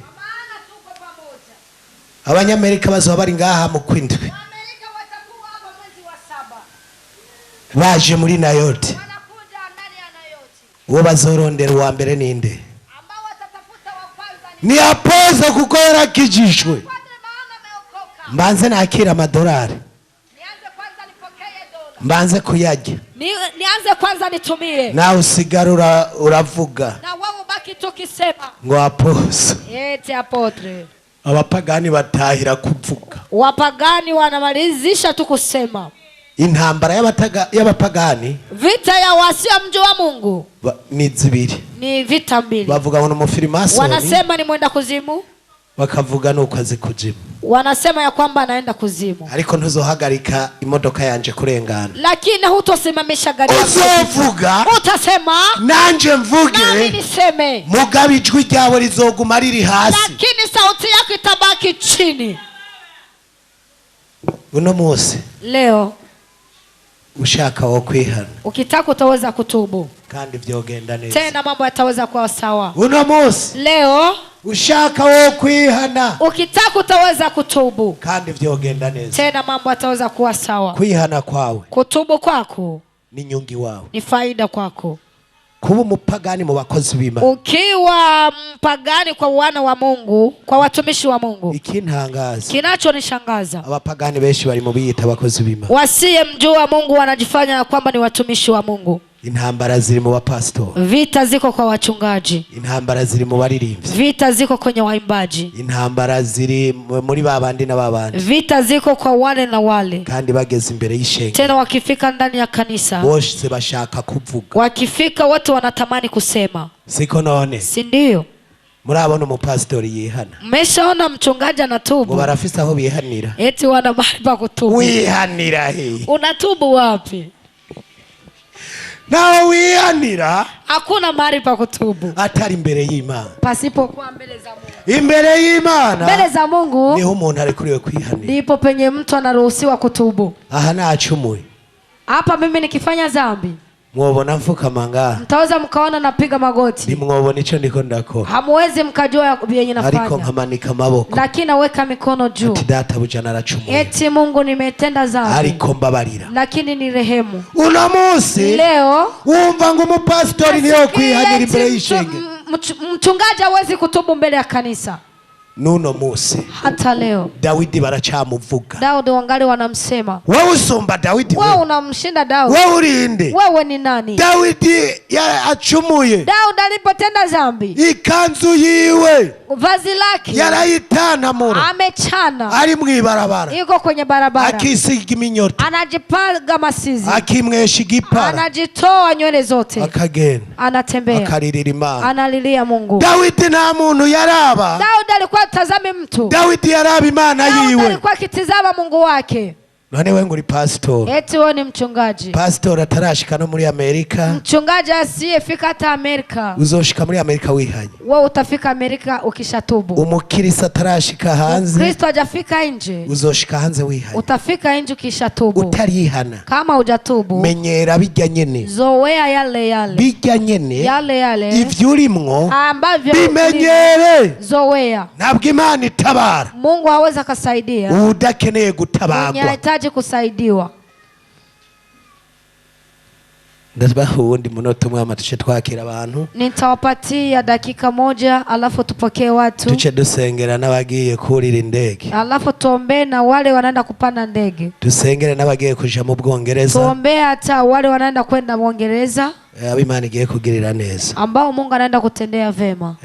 Abanyamerika bazoba bari ngaha mu kwindwi, baje muri Nayoti. Uwo bazorondera uwa mbere ninde? Ni Apozo, kuko yarakijishwe. Mbanze nakira amadolari, mbanze kuyarya, nianze kwanza nitumie. nawe usigara uravuga Na wewe ubaki tukisema ngo Apozo. eti apotre. Abapagani batahira kuvuga. Wapagani wanamalizisha tu kusema. Intambara y'abapagani, Vita ya wasiomjua Mungu ni zibiri. ni vita mbili. Bavuga ngo umufirimasoni, Wanasema ni mwenda kuzimu, bakavuga nuko azi kuzimu. wanasema ya kwamba anaenda kuzimu. Ariko ntuzohagarika imodoka yanje kurengana. Lakini hutosimamisha gari yako. Uzovuga Utasema nanje nami mvuge, niseme, mugabe ijwi ryawe rizoguma riri hasi. lakini sauti yako itabaki chini. Uno munsi Leo ushaka wo kwihana, ukitaka utaweza kutubu, kandi vyogenda neza. tena mambo yataweza kuwa sawa. Uno munsi Leo ushaka wo kwihana, ukitaka utaweza kutubu, kandi vyogenda neza. tena mambo yataweza kuwa sawa. Kwihana kwawe Kutubu kwako ni nyungi wawe. ni faida kwako. Kuba umupagani mu bakozi b'Imana, Ukiwa mpagani kwa wana wa Mungu, kwa watumishi wa Mungu, ikintangaza kinachonishangaza, abapagani benshi bari mu biyita abakozi b'Imana. wasiyemjua Mungu wanajifanya kwamba ni watumishi wa Mungu. Intambara ziri mu bapastori, Vita ziko kwa wachungaji, intambara ziri mu baririmbyi, vita ziko kwenye waimbaji, intambara ziri muri babandi na babandi, vita ziko kwa wale na wale. kandi bageze imbere y'ishengero Tena wakifika ndani ya kanisa, bose bashaka kuvuga. wakifika wote wanatamani kusema, Siko none si ndio? murabona umupastori yihana? Mmeshaona mchungaji Ngo anatubu, barafise aho bihanira. eti wana mahali pa kutubu. Wihanira he? Unatubu wapi? Nawe wihanira Hakuna mahali pa kutubu atari imbere y'Imana. pasipokuwa mbele za Mungu. Imbere y'Imana Mbele za Mungu niho umuntu arekuriwe kwihanira. ndipo penye mtu anaruhusiwa kutubu. Aha nacumuye, Hapa mimi nikifanya dhambi, mwobona mfukama ngaha, mtaweza mkaona napiga magoti, nimwobona ico ndiko ndakora, hamuwezi mkajua vyenye ariko nafanya, nkamanika amaboko lakini naweka mikono juu, ati databuja naracumuye, eti Mungu nimetenda dhambi, ariko mbabarira. lakini ni rehemu. Uno munsi Leo wumva ngo umupastori niyo kwihanira imbere eti y'ishengero. mchungaji hawezi kutubu mbele ya kanisa. Nuno munsi Hata leo Dawidi baracamuvuga. Daudi wangali wanamsema. Wewe usumba Dawidi, Wewe unamshinda Daudi. wewe urinde? Wewe ni nani? Dawidi acumuye, Daudi alipotenda dhambi, ikanzu yiwe vazi lake yarayitanamura, amechana, ari mwibarabara, yuko kwenye barabara, akisiga iminyota, anajipaga masizi, akimwesha igipara, anajitoa nywele zote, akagenda anatembea, akaririra Imana. analilia Mungu. Dawidi nta muntu yaraba, Daudi alikuwa atazami mtu, Dawidi yaraba Imana Daudi yiwe. alikuwa akitizama Mungu wake. None we ngo uri pastor, Eti wewe ni mchungaji. pastor atarashika no muri Amerika, Mchungaji asiyefika hata Amerika, uzoshika muri Amerika wihanye. wewe utafika Amerika ukishatubu. Umukirisa atarashika hanze, Kristo hajafika nje, uzoshika hanze wihanye. utafika nje ukishatubu. Utarihana, Kama hujatubu, menyera bijya nyene, zoea yale yale, bijya nyene, yale yale ivyo urimwo ambavyo bimenyere. zoea. Ntabwo Imana itabara Mungu hawezi akasaidia udakeneye mwenye gutabarwa. anahitaji kusaidiwa. ndabaha uwundi munota umwe amatushe twakira abantu. Nitawapatia dakika moja alafu tupokee watu. Tuce dusengera n'abagiye kurira indege. Alafu tuombe na wale wanaenda kupanda ndege. Dusengere n'abagiye kuja mu Bwongereza. Tuombe hata wale wanaenda kwenda Mwongereza. Abimana igiye kugirira neza. Ambao Mungu anaenda kutendea vema.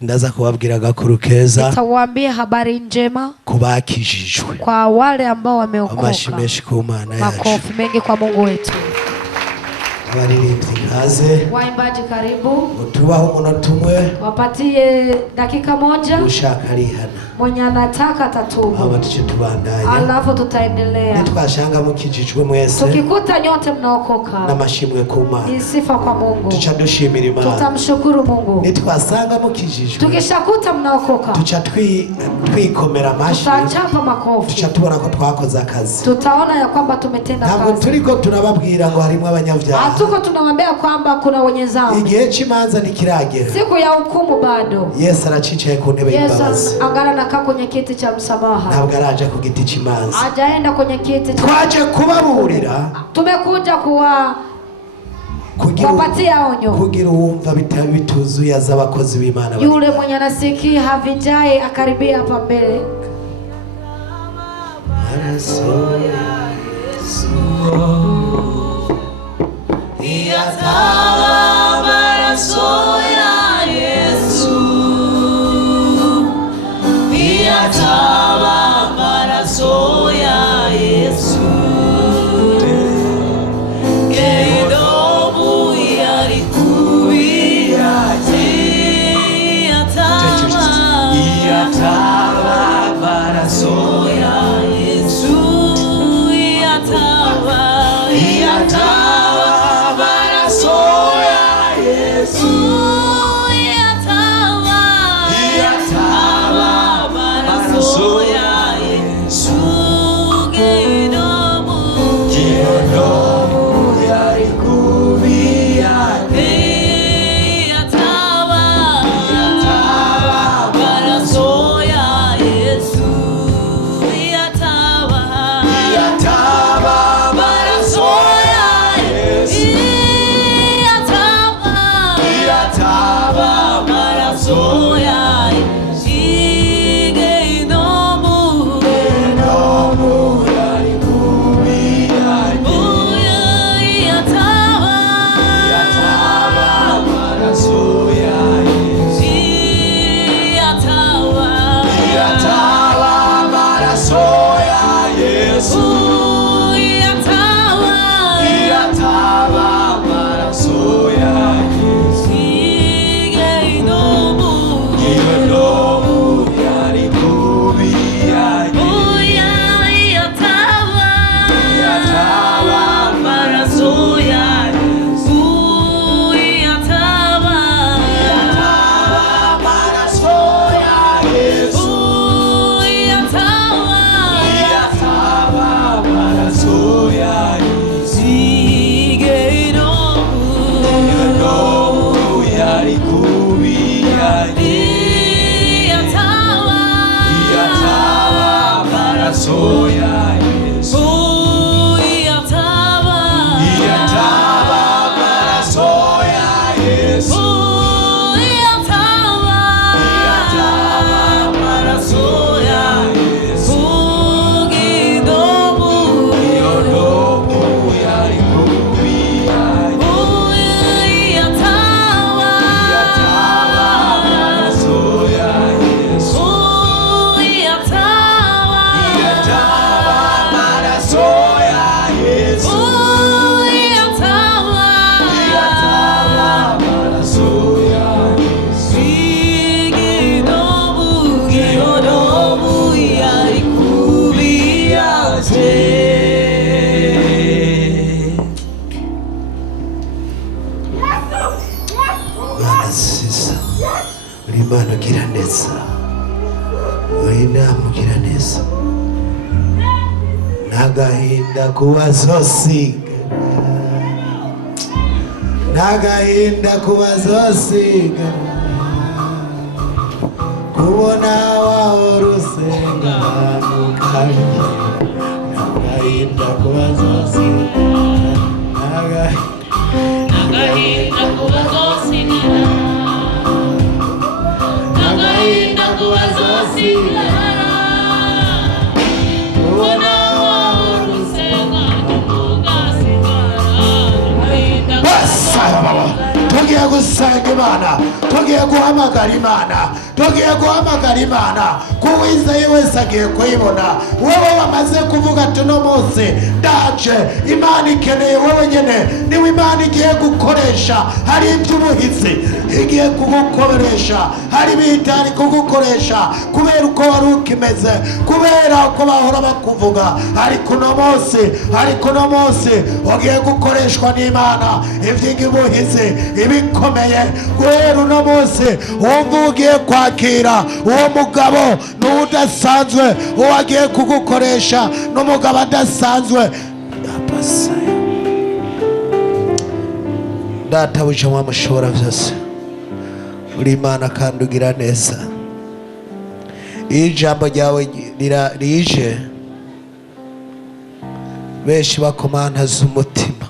Ndaza kubabwira gakuru keza. Nitawaambia habari njema kubakijijwe. Kwa wale ambao wameokoka. Amashimeshi ku Mana yacu. Makofi mengi kwa Mungu wetu. Abaririmbyi kaze. Waimbaji karibu. Utubaho umunota umwe. Wapatie dakika moja. Ushaka rihana. Mwenye anataka atatubu. Abatuce tubandanya. Alafu tutaendelea. Nitwashanga mukijijwe mwese. Tukikuta nyote mnaokoka. Namashimwe ku Mana. Ni sifa kwa Mungu. Tuca dushimira Imana. Tutamshukuru Mungu. Nitwasanga mukijijwe. Tukishakuta mnaokoka. Tuca twikomera amashi. Tutachapa makofi. Tuca tubona ko twakoze akazi. Tutaona ya kwamba tumetenda kazi. Ntabwo turiko turababwira ngo harimo abanyabyaha. Tuko tunamwambia kwamba kuna wenye dhambi. Igihe cy'imanza nikiragera. Siku ya hukumu bado. Yesu aracicaye ku ntebe y'imbabazi. Yesu angara nakaa kwenye kiti cha msamaha. Ntabwo araje ku giti cy'imanza. Hajaenda kwenye kiti cha. Twaje kubaburira. Tumekuja kuwapatia onyo. Kugira uwumva bituzuye azabakozi b'Imana. Yule mwenye anasikia havijaye akaribia hapa mbele. Yatawa maraso ya Yesu, yatawa maraso ya Yesu, kedomu yarikubiaje, yatawa maraso ya Yesu, yatawa Imana gira neza. Inama gira neza. Nagahinda kubazosiga. Nagahinda kubazosiga. Kubona waho rusenga nukanye. Nagahinda kubazosiga. Nagahinda kubazosigara, nagahinda kubazosigara, ubona wahora usenga ntugasigara. Nagahinda tugiye gusenga Imana, tugiye guhamagara Imana, tugiye guhamagara Imana. Kuwizeye wese agiye kuyibona. Wowe wamaze kuvuga ati no munsi ndaje, Imana ikeneye wowe nyene. Niwe Imana igiye gukoresha. Hari iby'ubuhizi igiye kugukoresha, hari ibitari kugukoresha kubera uko wari ukimeze, kubera uko bahora bakuvuga. Ariko no munsi ugiye gukoreshwa n'Imana. Iby'ubuhizi ibikomeye guhera uno munsi wumva ugiye kwakira uwo mugabo n'udasanzwe, uwo agiye kugukoresha n'umugabo adasanzwe. Databuja wamushobora byose, uri Imana kandi ugira neza. Iyo ijambo ryawe rije benshi bakomantaza umutima,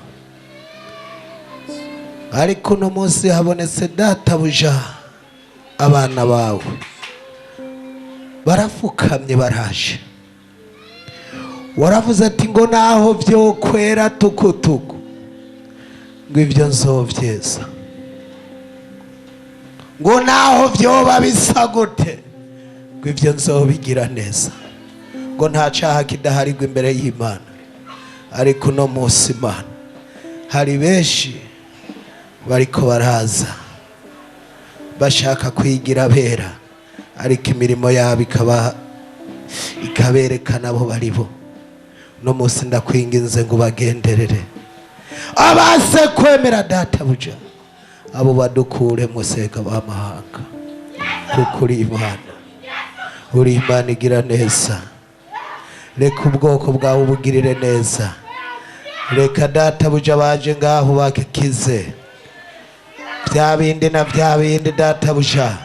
ariko uno munsi habonetse databuja, abana bawe barafukamye baraje. Waravuze ati ngo naho byo kwera tukutuku ngo ibyo nzovyeza, ngo naho byoba bisa gute ngo ibyo nzobigira neza, ngo nta cyaha kidaharirwa imbere y'Imana. Ariko uno munsi Imana, hari benshi bariko baraza bashaka kwigira bera, ariko imirimo yabo ikaberekana abo bari bo. No munsi ndakwinginze ngo bagenderere abase kwemera databuja, abo badukure museka b'amahanga, kuko uri Imana igira neza. Reka ubwoko bwawe ubugirire neza. Reka databuja baje ngaho bakikize bya bindi na bya bindi databuja.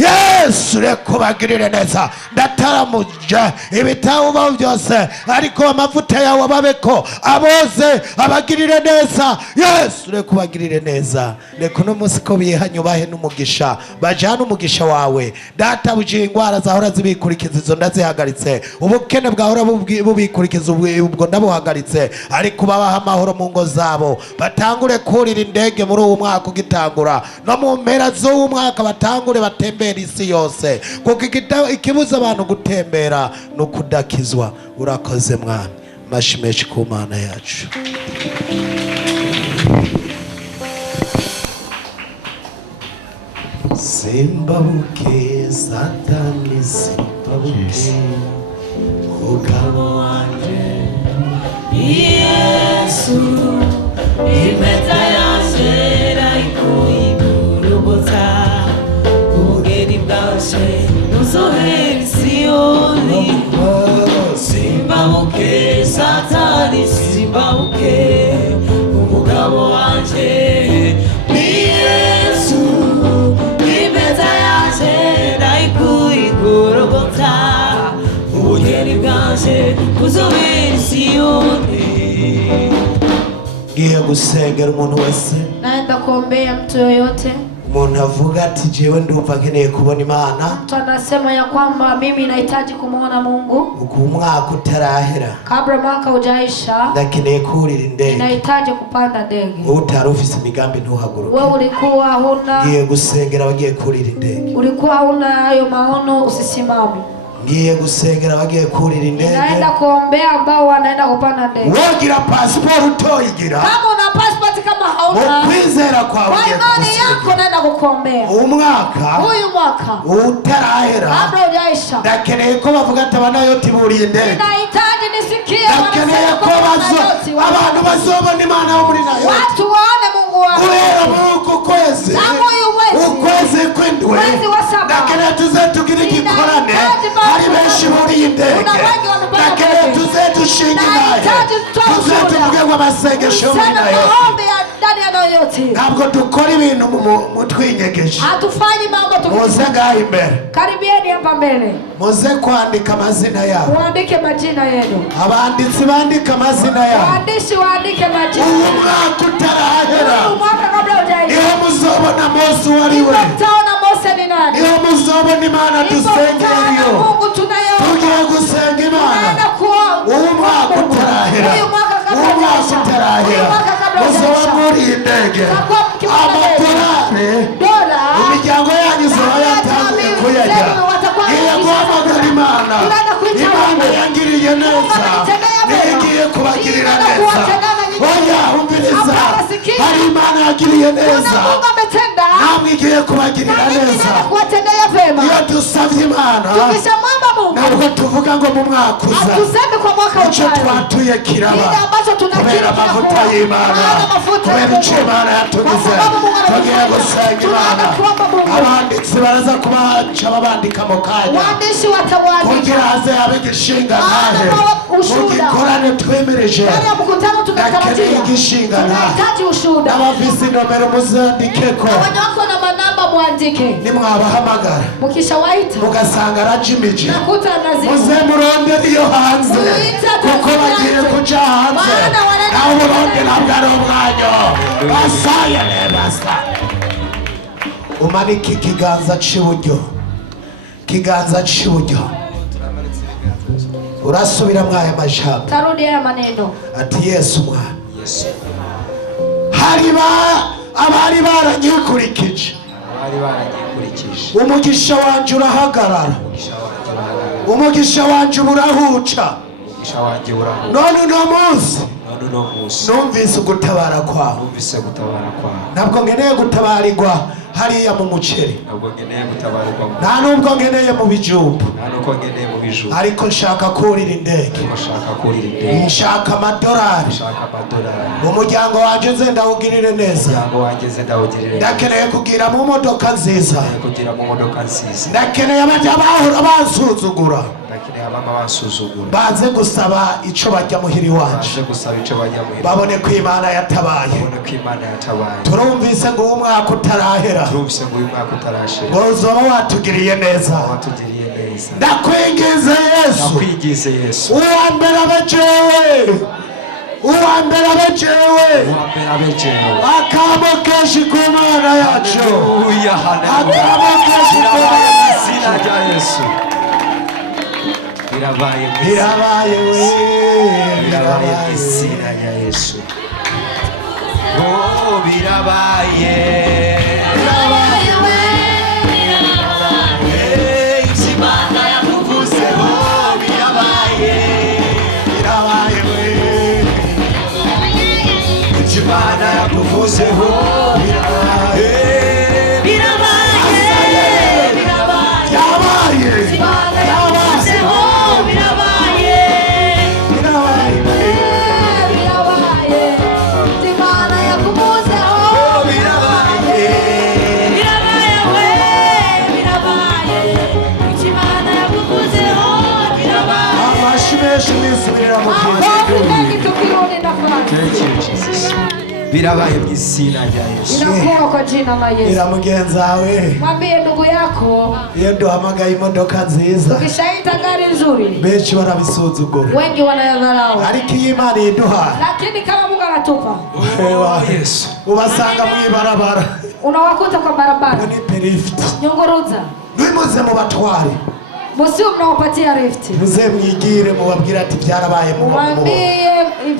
Yesu reka ubagirire neza. Ndataramuje ibitabo byose, ariko amavuta yawe ababeko aboze abagirire neza. Yesu reka ubagirire neza. Reka uno munsi ko bihanye ubahe n'umugisha, bajana umugisha wawe databuja. Ingwara zahora zibikurikiza izo ndazihagaritse, ubukene bwahora bubikurikiza ubwo ndabuhagaritse. Ariko babaha amahoro mu ngo zabo, batangure kurira indege muri uwo mwaka ugitangura, no mu mpera z'uwo mwaka batangure batembera isi yose, kuko ikibuza abantu gutembera no kudakizwa. Urakoze Mwami, mashimeshi ku Mana yacu. Simbabuke Satani, simbabuke mugabo wanje Yesu, impeta yanjye nayikuyigurugota, ubugeni bwaje buzohera Siyoni. Simbabuke Satani, simbabuke umugabo wanje ni Yesu, impeta yanjye nayikuyigurugota, ubugeni bwaje buzohera Siyoni. Ngiye gusengera umuntu wese, naenda kuombea mtu yoyote. Umuntu avuga ati jewe ndumva nkeneye kubona Imana. Mtu anasema ya kwamba mimi nahitaji kumuona Mungu. Uko umwaka utarahera, kabla mwaka hujaisha, ndakeneye kurira indege. nahitaji kupanda ndege. Utari ufise imigambi ntuhaguruke. Wewe ulikuwa huna, ngiye gusengera abagiye kurira indege. ulikuwa huna hayo maono, usisimame. Ngiye gusengera abagiye kurira indege. Naenda kuombea ambao wanaenda kupanda ndege. Wogira passport utoyigira, kama una passport kama hauna, ukwizera kwawe kwa imani yako naenda kukuombea. Umwaka huyu mwaka utarahera, kabla hujaisha, ndakeneye ko bavuga ati abanayoti buriye indege. Ninahitaji nisikie ndakeneye ko abantu bazobona Imana yo muri nayo, watu waone Mungu wao guhera muri uku kwezi, ukwezi kw'indwi. Ndakeneye tuze tugire igikorane, hari benshi buriye indege. Ndakeneye tuze dushinga inaye, tuze tuvuge ngo amasengesho muri nayo. magoti. ntabwo dukora ibintu mutwinyegeje. Hatufanyi mambo muze ngaho imbere. Karibieni hapa mbele. muze kwandika amazina yabo. Muandike majina yenu. abanditsi bandika amazina yabo. Waandishi waandike majina. uyu mwaka utarahera Mwaka kabla hujaisha. niho muzobona Mose uwo ari we. Mtaona Mose ni nani? niho muzobona Imana dusengeriyo. Mungu tunayoomba. tugiye gusenga Imana. Tunaenda kuomba. uyu mwaka utarahera. Uyu mwaka kabla uyu mwaka hujaisha. utarahera. Uyu mwaka kabla muzoba hujaisha. muri indege. Tutakuwa mkipanda amadolari dola. imiryango yanyu izaba yatangiye kuyajya. iye guhamagara Imana. Imana yangiriye neza niyo igiye kubagirira neza. oya umviriza, hari Imana yagiriye neza namwe igiye kubagirira neza. iyo dusabye Imana ntabwo tuvuga ngo mu mwaka uza icyo twatuye kiraba, kubera amavuta y'Imana, kubera icyo Imana yatugize. tugiye gusenga Imana. abanditsi baraza kubaca babandika mu kanya kugira haze habe igishinga ntahe mu gikorane twemereje. ndakeneye igishinga ntahe n'abafise inomero muzandikeko. nimwabahamagara mugasanga arajimije muze murondere iyo hanze kuko bagiye kuja hanze. nawe uburundi ntabwo ari umwanya basaye nebasa. umanike ikiganza c'iburyo, kiganza c'iburyo. urasubira mwaya majambo. Tarudi haya maneno. ati Yesu mwana. hari abari baranyikurikije. umugisha wanje urahagarara. umugisha wanje urahuca. none uno munsi numvise ugutabara kwawe. ntabwo nkeneye gutabarirwa hariya mu muceri, nta nubwo nkeneye mu bijumba, ariko nshaka kurira indege. nshaka amadolari. umuryango wanje nze ndawugirire neza. ndakeneye kugira mu modoka nziza. ndakeneye abajya bahora bansuzugura baze gusaba icyo bajya muhiri wanje, babone ko Imana yatabaye. turumvise ngo uwo mwaka utarahera ngo uzoba watugiriye neza. ndakwingize Yesu, uwa mbere abejewe, uwa mbere abejewe. akamo kenshi ku Mana yacu, akamo kenshi ku Mana yacu. birabaye we, birabaye izina rya Yesu. Oh birabaye, birabaye we, birabaye. Imana yakuvuzeho birabaye, birabaye we. Imana yakuvuzeho birabaye, birabaye, birabaye. birabaye mu izina rya Yesu. Inakuwa kwa jina la Yesu. ira mugenzawe, mwambie ndugu yako, iyo duhamagaye imodoka nziza ukishaita gari nzuri benshi barabisuzugura, wengi wanayadharau, ariko iyo Imana iduha, lakini kama Mungu anatupa Yesu ubasanga mwibarabara, unawakuta kwa barabara, ni perift nyongoruza nimuze mu batware, musio mnawapatia rift, muze mwigire mubabwira ati byarabaye mu mwambie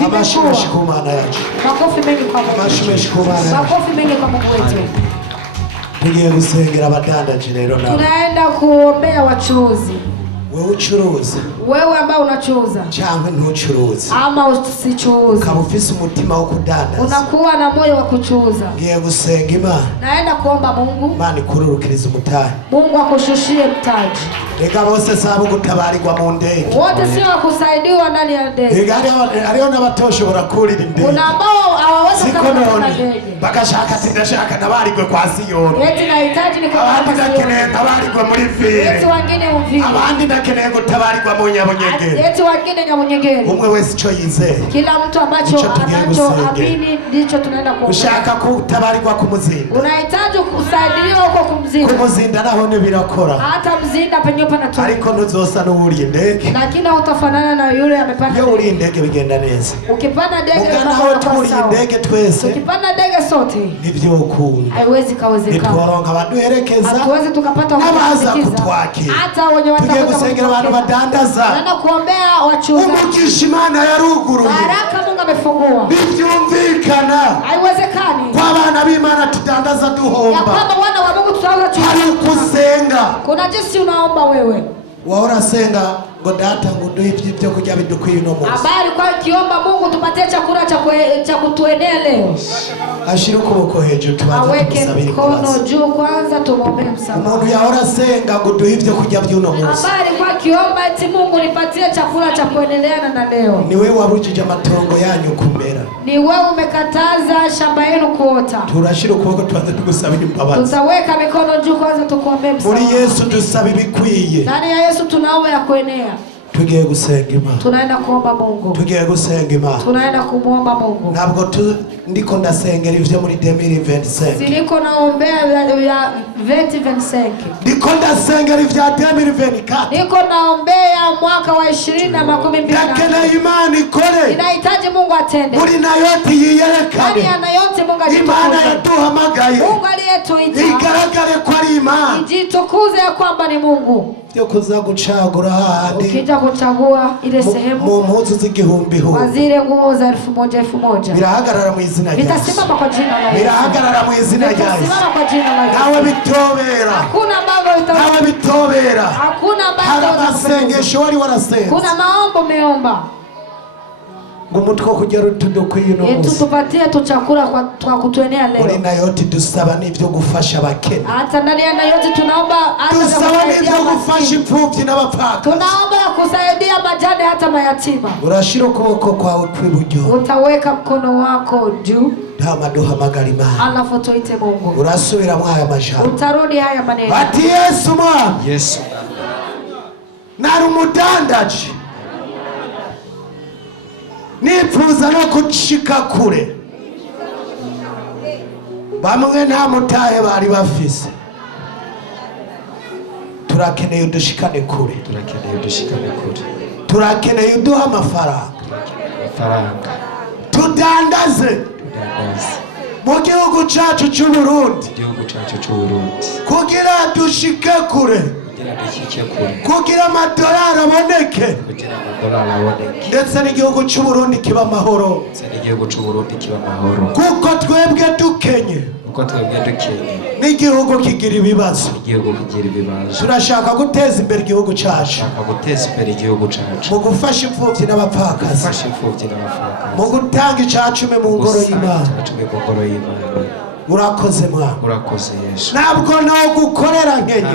amashimwe ku Mana yacu. makofi mengi kwa Mungu, amashimwe ku Mana yacu. makofi mengi kwa Mungu wetu. tugiye gusengera abadandaji rero nawe. tunaenda kuombea wachuuzi. wewe ucuruza, wewe ambao unachuuza cyangwa ntucuruza, ama usichuuze, kaba ufise umutima wo kudandaza, unakuwa na moyo wa kuchuuza, ngiye gusenga Imana. naenda kuomba Mungu, Imana ikururukiriza umutahe, Mungu akushushie mtaji. Ega bose sabo gutabarirwa mu ndege. Wote sio wakusaidiwa ndani ya ndege. Ega ariyo n'abatoshobora kurira indege. Kuna ambao hawawezi kupanda ndege. Bagashaka tindashaka nabarigwe kwa Siyoni. Eti nahitaji niko abandi nakeneye tabarirwa muri Vire. Eti wengine mvile. Abandi nakeneye gutabarirwa mu Nyabunyegere. Eti wengine Nyabunyegere. Umwe wese ico yizeye. Kila mtu ambacho anachoamini ndicho tunaenda kuomba. Ushaka kutabarirwa ku Muzinda. Unahitaji kusaidiwa huko kumzinda. Ku Muzinda naho ne birakora. Hata mzinda penye panatoka. Ariko ntuzosa n'uriye ndege. Lakini utafanana na yule amepanda. Yo uriye ndege bigenda neza. Ukipanda ndege naho turiye ndege twese. Ukipanda ndege sote. Nivyo ukunda. Haiwezi kawezekana. Nitworonka abaduherekeza. Hatuwezi tukapata n'abaza kutwakira. Hata wenye tugiye gusengera abantu badandaza. Naenda kuombea wachuuzi. Umugisha Imana yaruguruye. Baraka Mungu amefungua. Bivyumvikana. Haiwezekani. Kwa abana b'Imana tudandaza duhomba. Ya kwamba wana wa Mungu tutauza chuo. Hari ukusenga. Kuna jinsi unaomba wewe. Wahora senga ngo data ngo duhe ibyo kurya bidukwiye uno munsi. Habari kwa kiomba Mungu tupatie chakula cha kutuendea leo. Ashira ukuboko hejuru tubanze tumusabire kono juu kwanza tumwombee msamaha. Umuntu yahora senga ngo duhe ibyo kurya by'uno munsi. Habari kwa kiomba eti Mungu nipatie chakula cha kuendelea na leo. Ni wewe wabujije amatongo yanyu kumera. Ni wewe umekataza shamba yenu kuota. Turashira ukuboko tubanze tugusabire imbabazi. Tutaweka mikono juu kwanza tukuombee msamaha. Muri Yesu dusaba ibikwiye. Ndani ya Yesu tunaomba ya kuenea. Tugiye gusenga Imana. Tunaenda kuomba Mungu. Tugiye gusenga Imana. Tunaenda kumuomba Mungu. Ntabwo ndiko ndasengera ivyo muri 2025. Siniko naombea ya 2025. Ndiko ndasengera ivya 2024. Niko naombea mwaka wa 2022. Ndakena Imana ikore. Ninahitaji Mungu atende. Muri na yote yiyerekane. Ndani ya yote Mungu ajitukuze. Imana yaduhamagaye. Mungu aliyetuita. Igaragare ko ari Imana. Ijitukuze ya kwamba ni Mungu. Yo kuza gucagura handi. Ukija kuchagua ile sehemu. Mu mpuzu z'igihumbi ho. Wazire nguo za 1000. Birahagarara mu izina rya Yesu. Vitasimama kwa jina la Yesu. Birahagarara mu izina rya Yesu. Vitasimama kwa jina la Yesu. Nawe bitobera. Hakuna ambavyo vitaweza. Nawe bitobera. Hakuna ambavyo amasengesho wari warasenze. Kuna maombi umeomba. Ngumutwe kugera utudukwiye no munsi. Tupatie tu chakula kwa kutuenea leo. Muri na yote dusaba n'ivyo gufasha abakene. Hata ndani ya yote tunaomba dusaba n'ivyo gufasha imfuvyi n'abapfaka. Tunaomba kusaidia majane hata mayatima. Urashira ukuboko kwawe kw'iburyo. Utaweka mkono wako juu. Dama duhamagara Imana. Alafu tuite Mungu. Urasubira mwaya majambo. Utarudi haya maneno. Ati Yesu mwa. Yesu. Nari umudandaji. Nipfuza no gushika kure. Bamwe nta mutahe bari bafise. Turakeneye udushikane kure. Turakeneye uduha amafaranga. Tudandaze. Mu gihugu cacu c'u Burundi. Kugira dushike kure. Kugira amadolari aboneke. Ndetse n'igihugu c'u Burundi kiba amahoro. Kuko twebwe dukenye. N'igihugu kigira ibibazo. Turashaka guteza imbere igihugu cacu. Mu gufasha imfuvyi n'abapfakazi. Mu gutanga icacume mu ngoro y'Imana. Urakoze Mwana. Urakoze Yesu. Ntabwo nawo gukorera nkenye.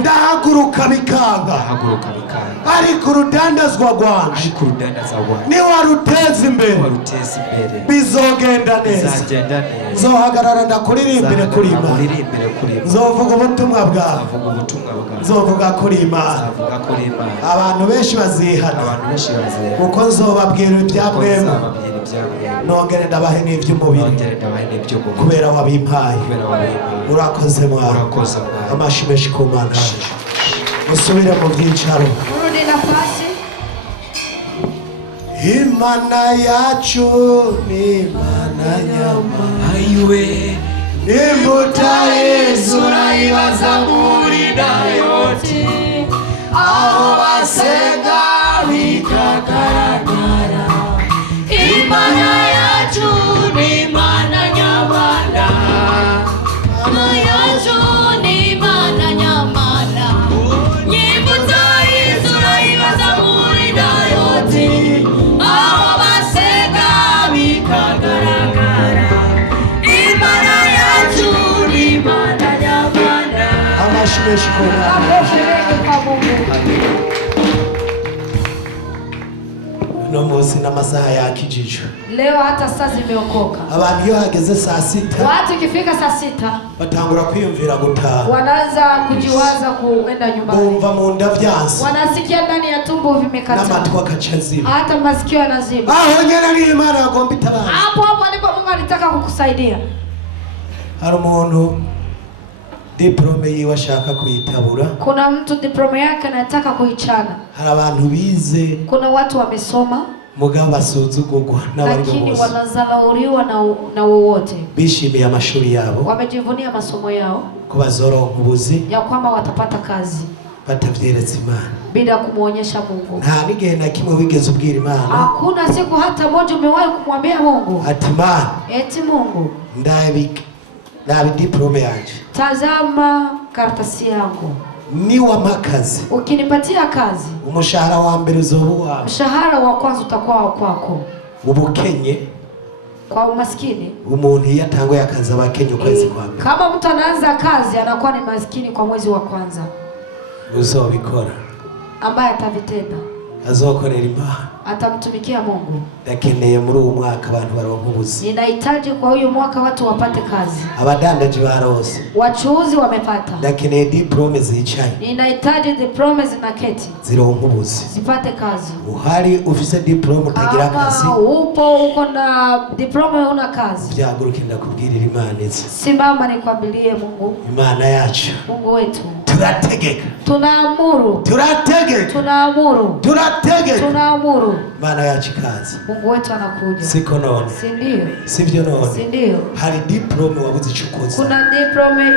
Ndahaguruka bikanga. Ariko urudandazwa rwanje. Ni waruteza imbere. Bizogenda neza. Nzohagarara ndakuririmbire kuri Imana. Nzovuga ubutumwa bwawe. Nzovuga kuri Imana. Abantu benshi bazihana. Kuko nzobabwira ibyamwemwe. Nongere ndabahe n'ivy'umubiri. Kubera wabimpaye. Urakoze Mwana. Amashi menshi ku Mana. Musubire mu byicaro. Urudi nafasi. Imana yacu ni Imana nyama. Aiwe. Imbuta Yesu urayibaza muri yote. Aho basenga bikagaragara. Imana yacu ni Imana nyamana. Imana yacu ni Imana nyamana. Nyimbuta Yesu urayibaza muri yote. Aho basenga bikagaragara. Imana yacu ni Imana nyamana. Amashi menshi ku Mana. kwa Mungu. No munsi n'amasaha yakijijwe. Leo hata saa zimeokoka. Abantu iyo hageze saa sita Watu ikifika saa sita batangura kwiyumvira gutaha. wanaanza kujiwaza kuenda nyumbani. Bumva mu nda vyanse. Wanasikia ndani ya tumbo vimekata. N'amatwi akacaziba. Hata masikio yanaziba. Aho nyene ni Imana yagomba itabara. Hapo hapo ndipo Mungu alitaka kukusaidia. Hari umuntu diplome yiwe ashaka kuyitabura. Kuna mtu diploma yake anataka kuichana. Hari abantu bize. Kuna watu wamesoma mugabo basuzugurwa n'abari lakini bose. wanazalauriwa na wowote. Bishimiye amashuri yabo. Wamejivunia masomo yao. Ko bazoronka ubuzi. Ya kwamba watapata kazi. Batavyeretse Imana. Bila kumuonyesha Mungu. Nta n'igihe na kimwe wigeze ubwira Imana. Hakuna siku hata moja umewahi kumwambia Mungu. Ati Imana. Eti Mungu. Ndabi diplome yanje. Tazama karatasi yangu. Niwa makazi. Ukinipatia kazi. Umushahara wa mbere uzobuwa. Mshahara wa kwanza utakuwa wa kwako. Ubukenye. Kwa umaskini. Umuntu yatanguye akazi abakenye ukwezi kwa mbere. Kama mtu anaanza kazi anakuwa ni maskini kwa mwezi wa kwanza. Uzobikora. Ambaye atavitenda. Azokorera Imana. Atamtumikia Mungu. Ndakeneye muri uyu mwaka abantu baronka ubuzi. Ninahitaji kwa huyu mwaka watu wapate kazi. Abadandaji barose. Wachuuzi wamepata. Ndakeneye diplome zicaye. Ninahitaji diploma zinaketi. Zironka ubuzi. Zipate kazi. Uhari ufise diplome utagira kazi. Uko na diploma una kazi. Byaguruke ndakubwirira Imana izi. Simama nikwambilie Mungu. Imana yacu. Mungu wetu. Turategeka. Tunaamuru. Turategeka. Tunaamuru. Turategeka. Tunaamuru. Imana yacu kazi. Mungu wetu anakuja. Siko none. Si ndio? Sivyo none. Si ndio? Hari diplome wabuze icukoza. Kuna diploma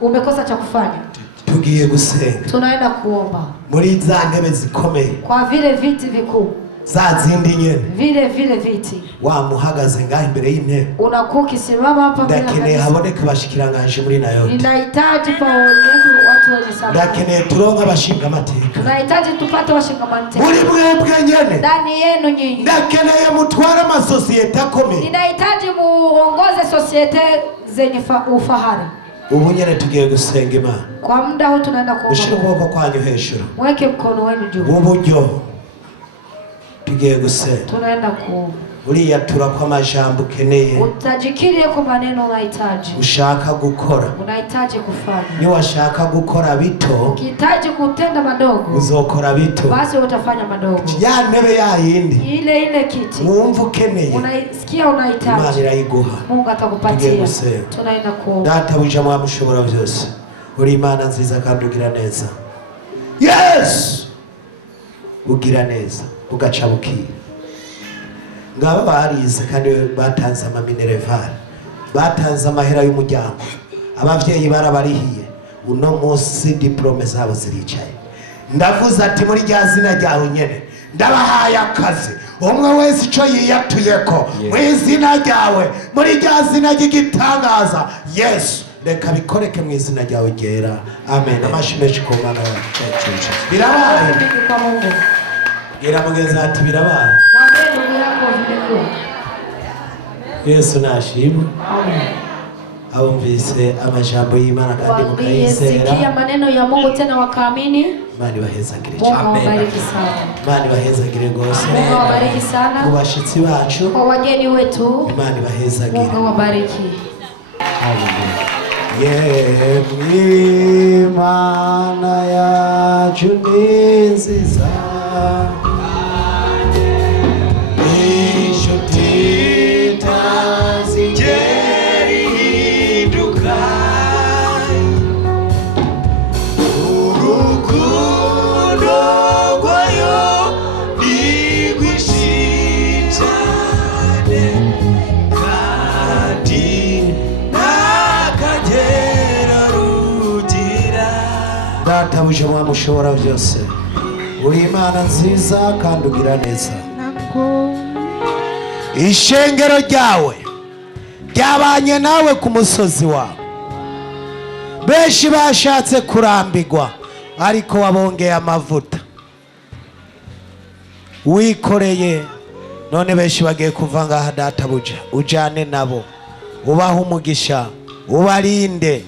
umekosa cha kufanya. Tugiye gusenga. Tunaenda kuomba. Muri za ntebe zikomeye. Kwa vile viti vikuu. Za zindi nyene. Vile viti. Wamuhagaze ngaho imbere y'intebe. Unakuwa ukisimama hapa mbele. Ndakeneye haboneka abashikiranganje muri nayo. Ninahitaji watu wenye saburi. Ndakeneye turonka abashinga amateka. Tunahitaji tupate washinga amateka. Muri mwebwe nyene. Ndani yenu nyinyi. Ndakeneye mutwara amasosiyete akomeye. Ninahitaji muongoze sosiete zenye ufahari. Ubu nyene tugiye gusenga Imana. Kwa muda huu tunaenda kuomba. Ushire ukuboko kwanyu hejuru. Mweke mkono wenu juu. Uburyo tugiye gusenga. Tunaenda kuomba. Uriya turakwa amajambo ukeneye. Utajikiri kwa maneno unahitaji. Ushaka gukora. Unahitaji kufanya. Ni washaka gukora bito. Ukihitaji kutenda madogo. Uzokora bito. Basi utafanya madogo. Ya ntebe ya yindi. Ile kiti. Wumva ukeneye. Unasikia unahitaji. Imana irayiguha. Mungu atakupatia. Tunaenda kuomba. Databuja mwamushobora byose. Uri Imana nziza kandi ugira neza. Yes! Ugira neza. Ugaca bukira. Ngaba barize kandi batanze amaminerevare. Batanze amahera y'umuryango. Abavyeyi barabarihiye. Uno munsi diplome zabo ziricaye. Ndavuze ati muri rya zina ryawe nyene. Ndabahaye akazi. Umwe wese ico yiyatuyeko. Mu izina ryawe. Muri rya zina ry'igitangaza. Yesu. Reka bikoreke mu izina ryawe ryera. Amen. Amashimeshi ku Mana yacu. Birabaye. Kwa Mungu. Gira mugenzi ati birabaye. Yesu nashimwe. Amen. Abumvise amajambo y'Imana kandi mukayizera. Sikia maneno ya Mungu tena wakaamini. Imana ibahezagire cyane. Mungu awabariki sana. Imana ibahezagire gose. Mungu awabariki sana. Ku bashitsi bacu. Kwa wageni wetu. Imana ibahezagire. Mungu awabariki. Imana yacu ni nziza. Databuje mwamushobora byose. Uri Imana nziza kandi ugira neza. Ishengero ryawe ryabanye nawe ku musozi wawe. Benshi bashatse kurambirwa ariko wabongeye amavuta. Wikoreye none benshi bagiye kuva ngaha databuja. Ujane nabo. Ubaha umugisha. Ubarinde.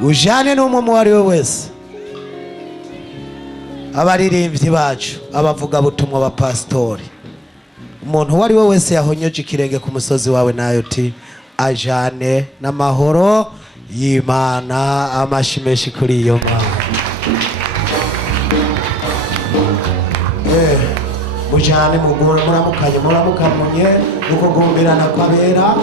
Ujane n'umwe mu wari we wese. abaririmbyi bacu, abavugabutumwa, abapasitori, umuntu uwo ari we wese yahonyoje ikirenge ku musozi wawe nayo uti ajane n'amahoro y'Imana. Amashi menshi kuri iyo Mana. Mujane muramukanye, muramukamunye, uko gumbirana kw'abera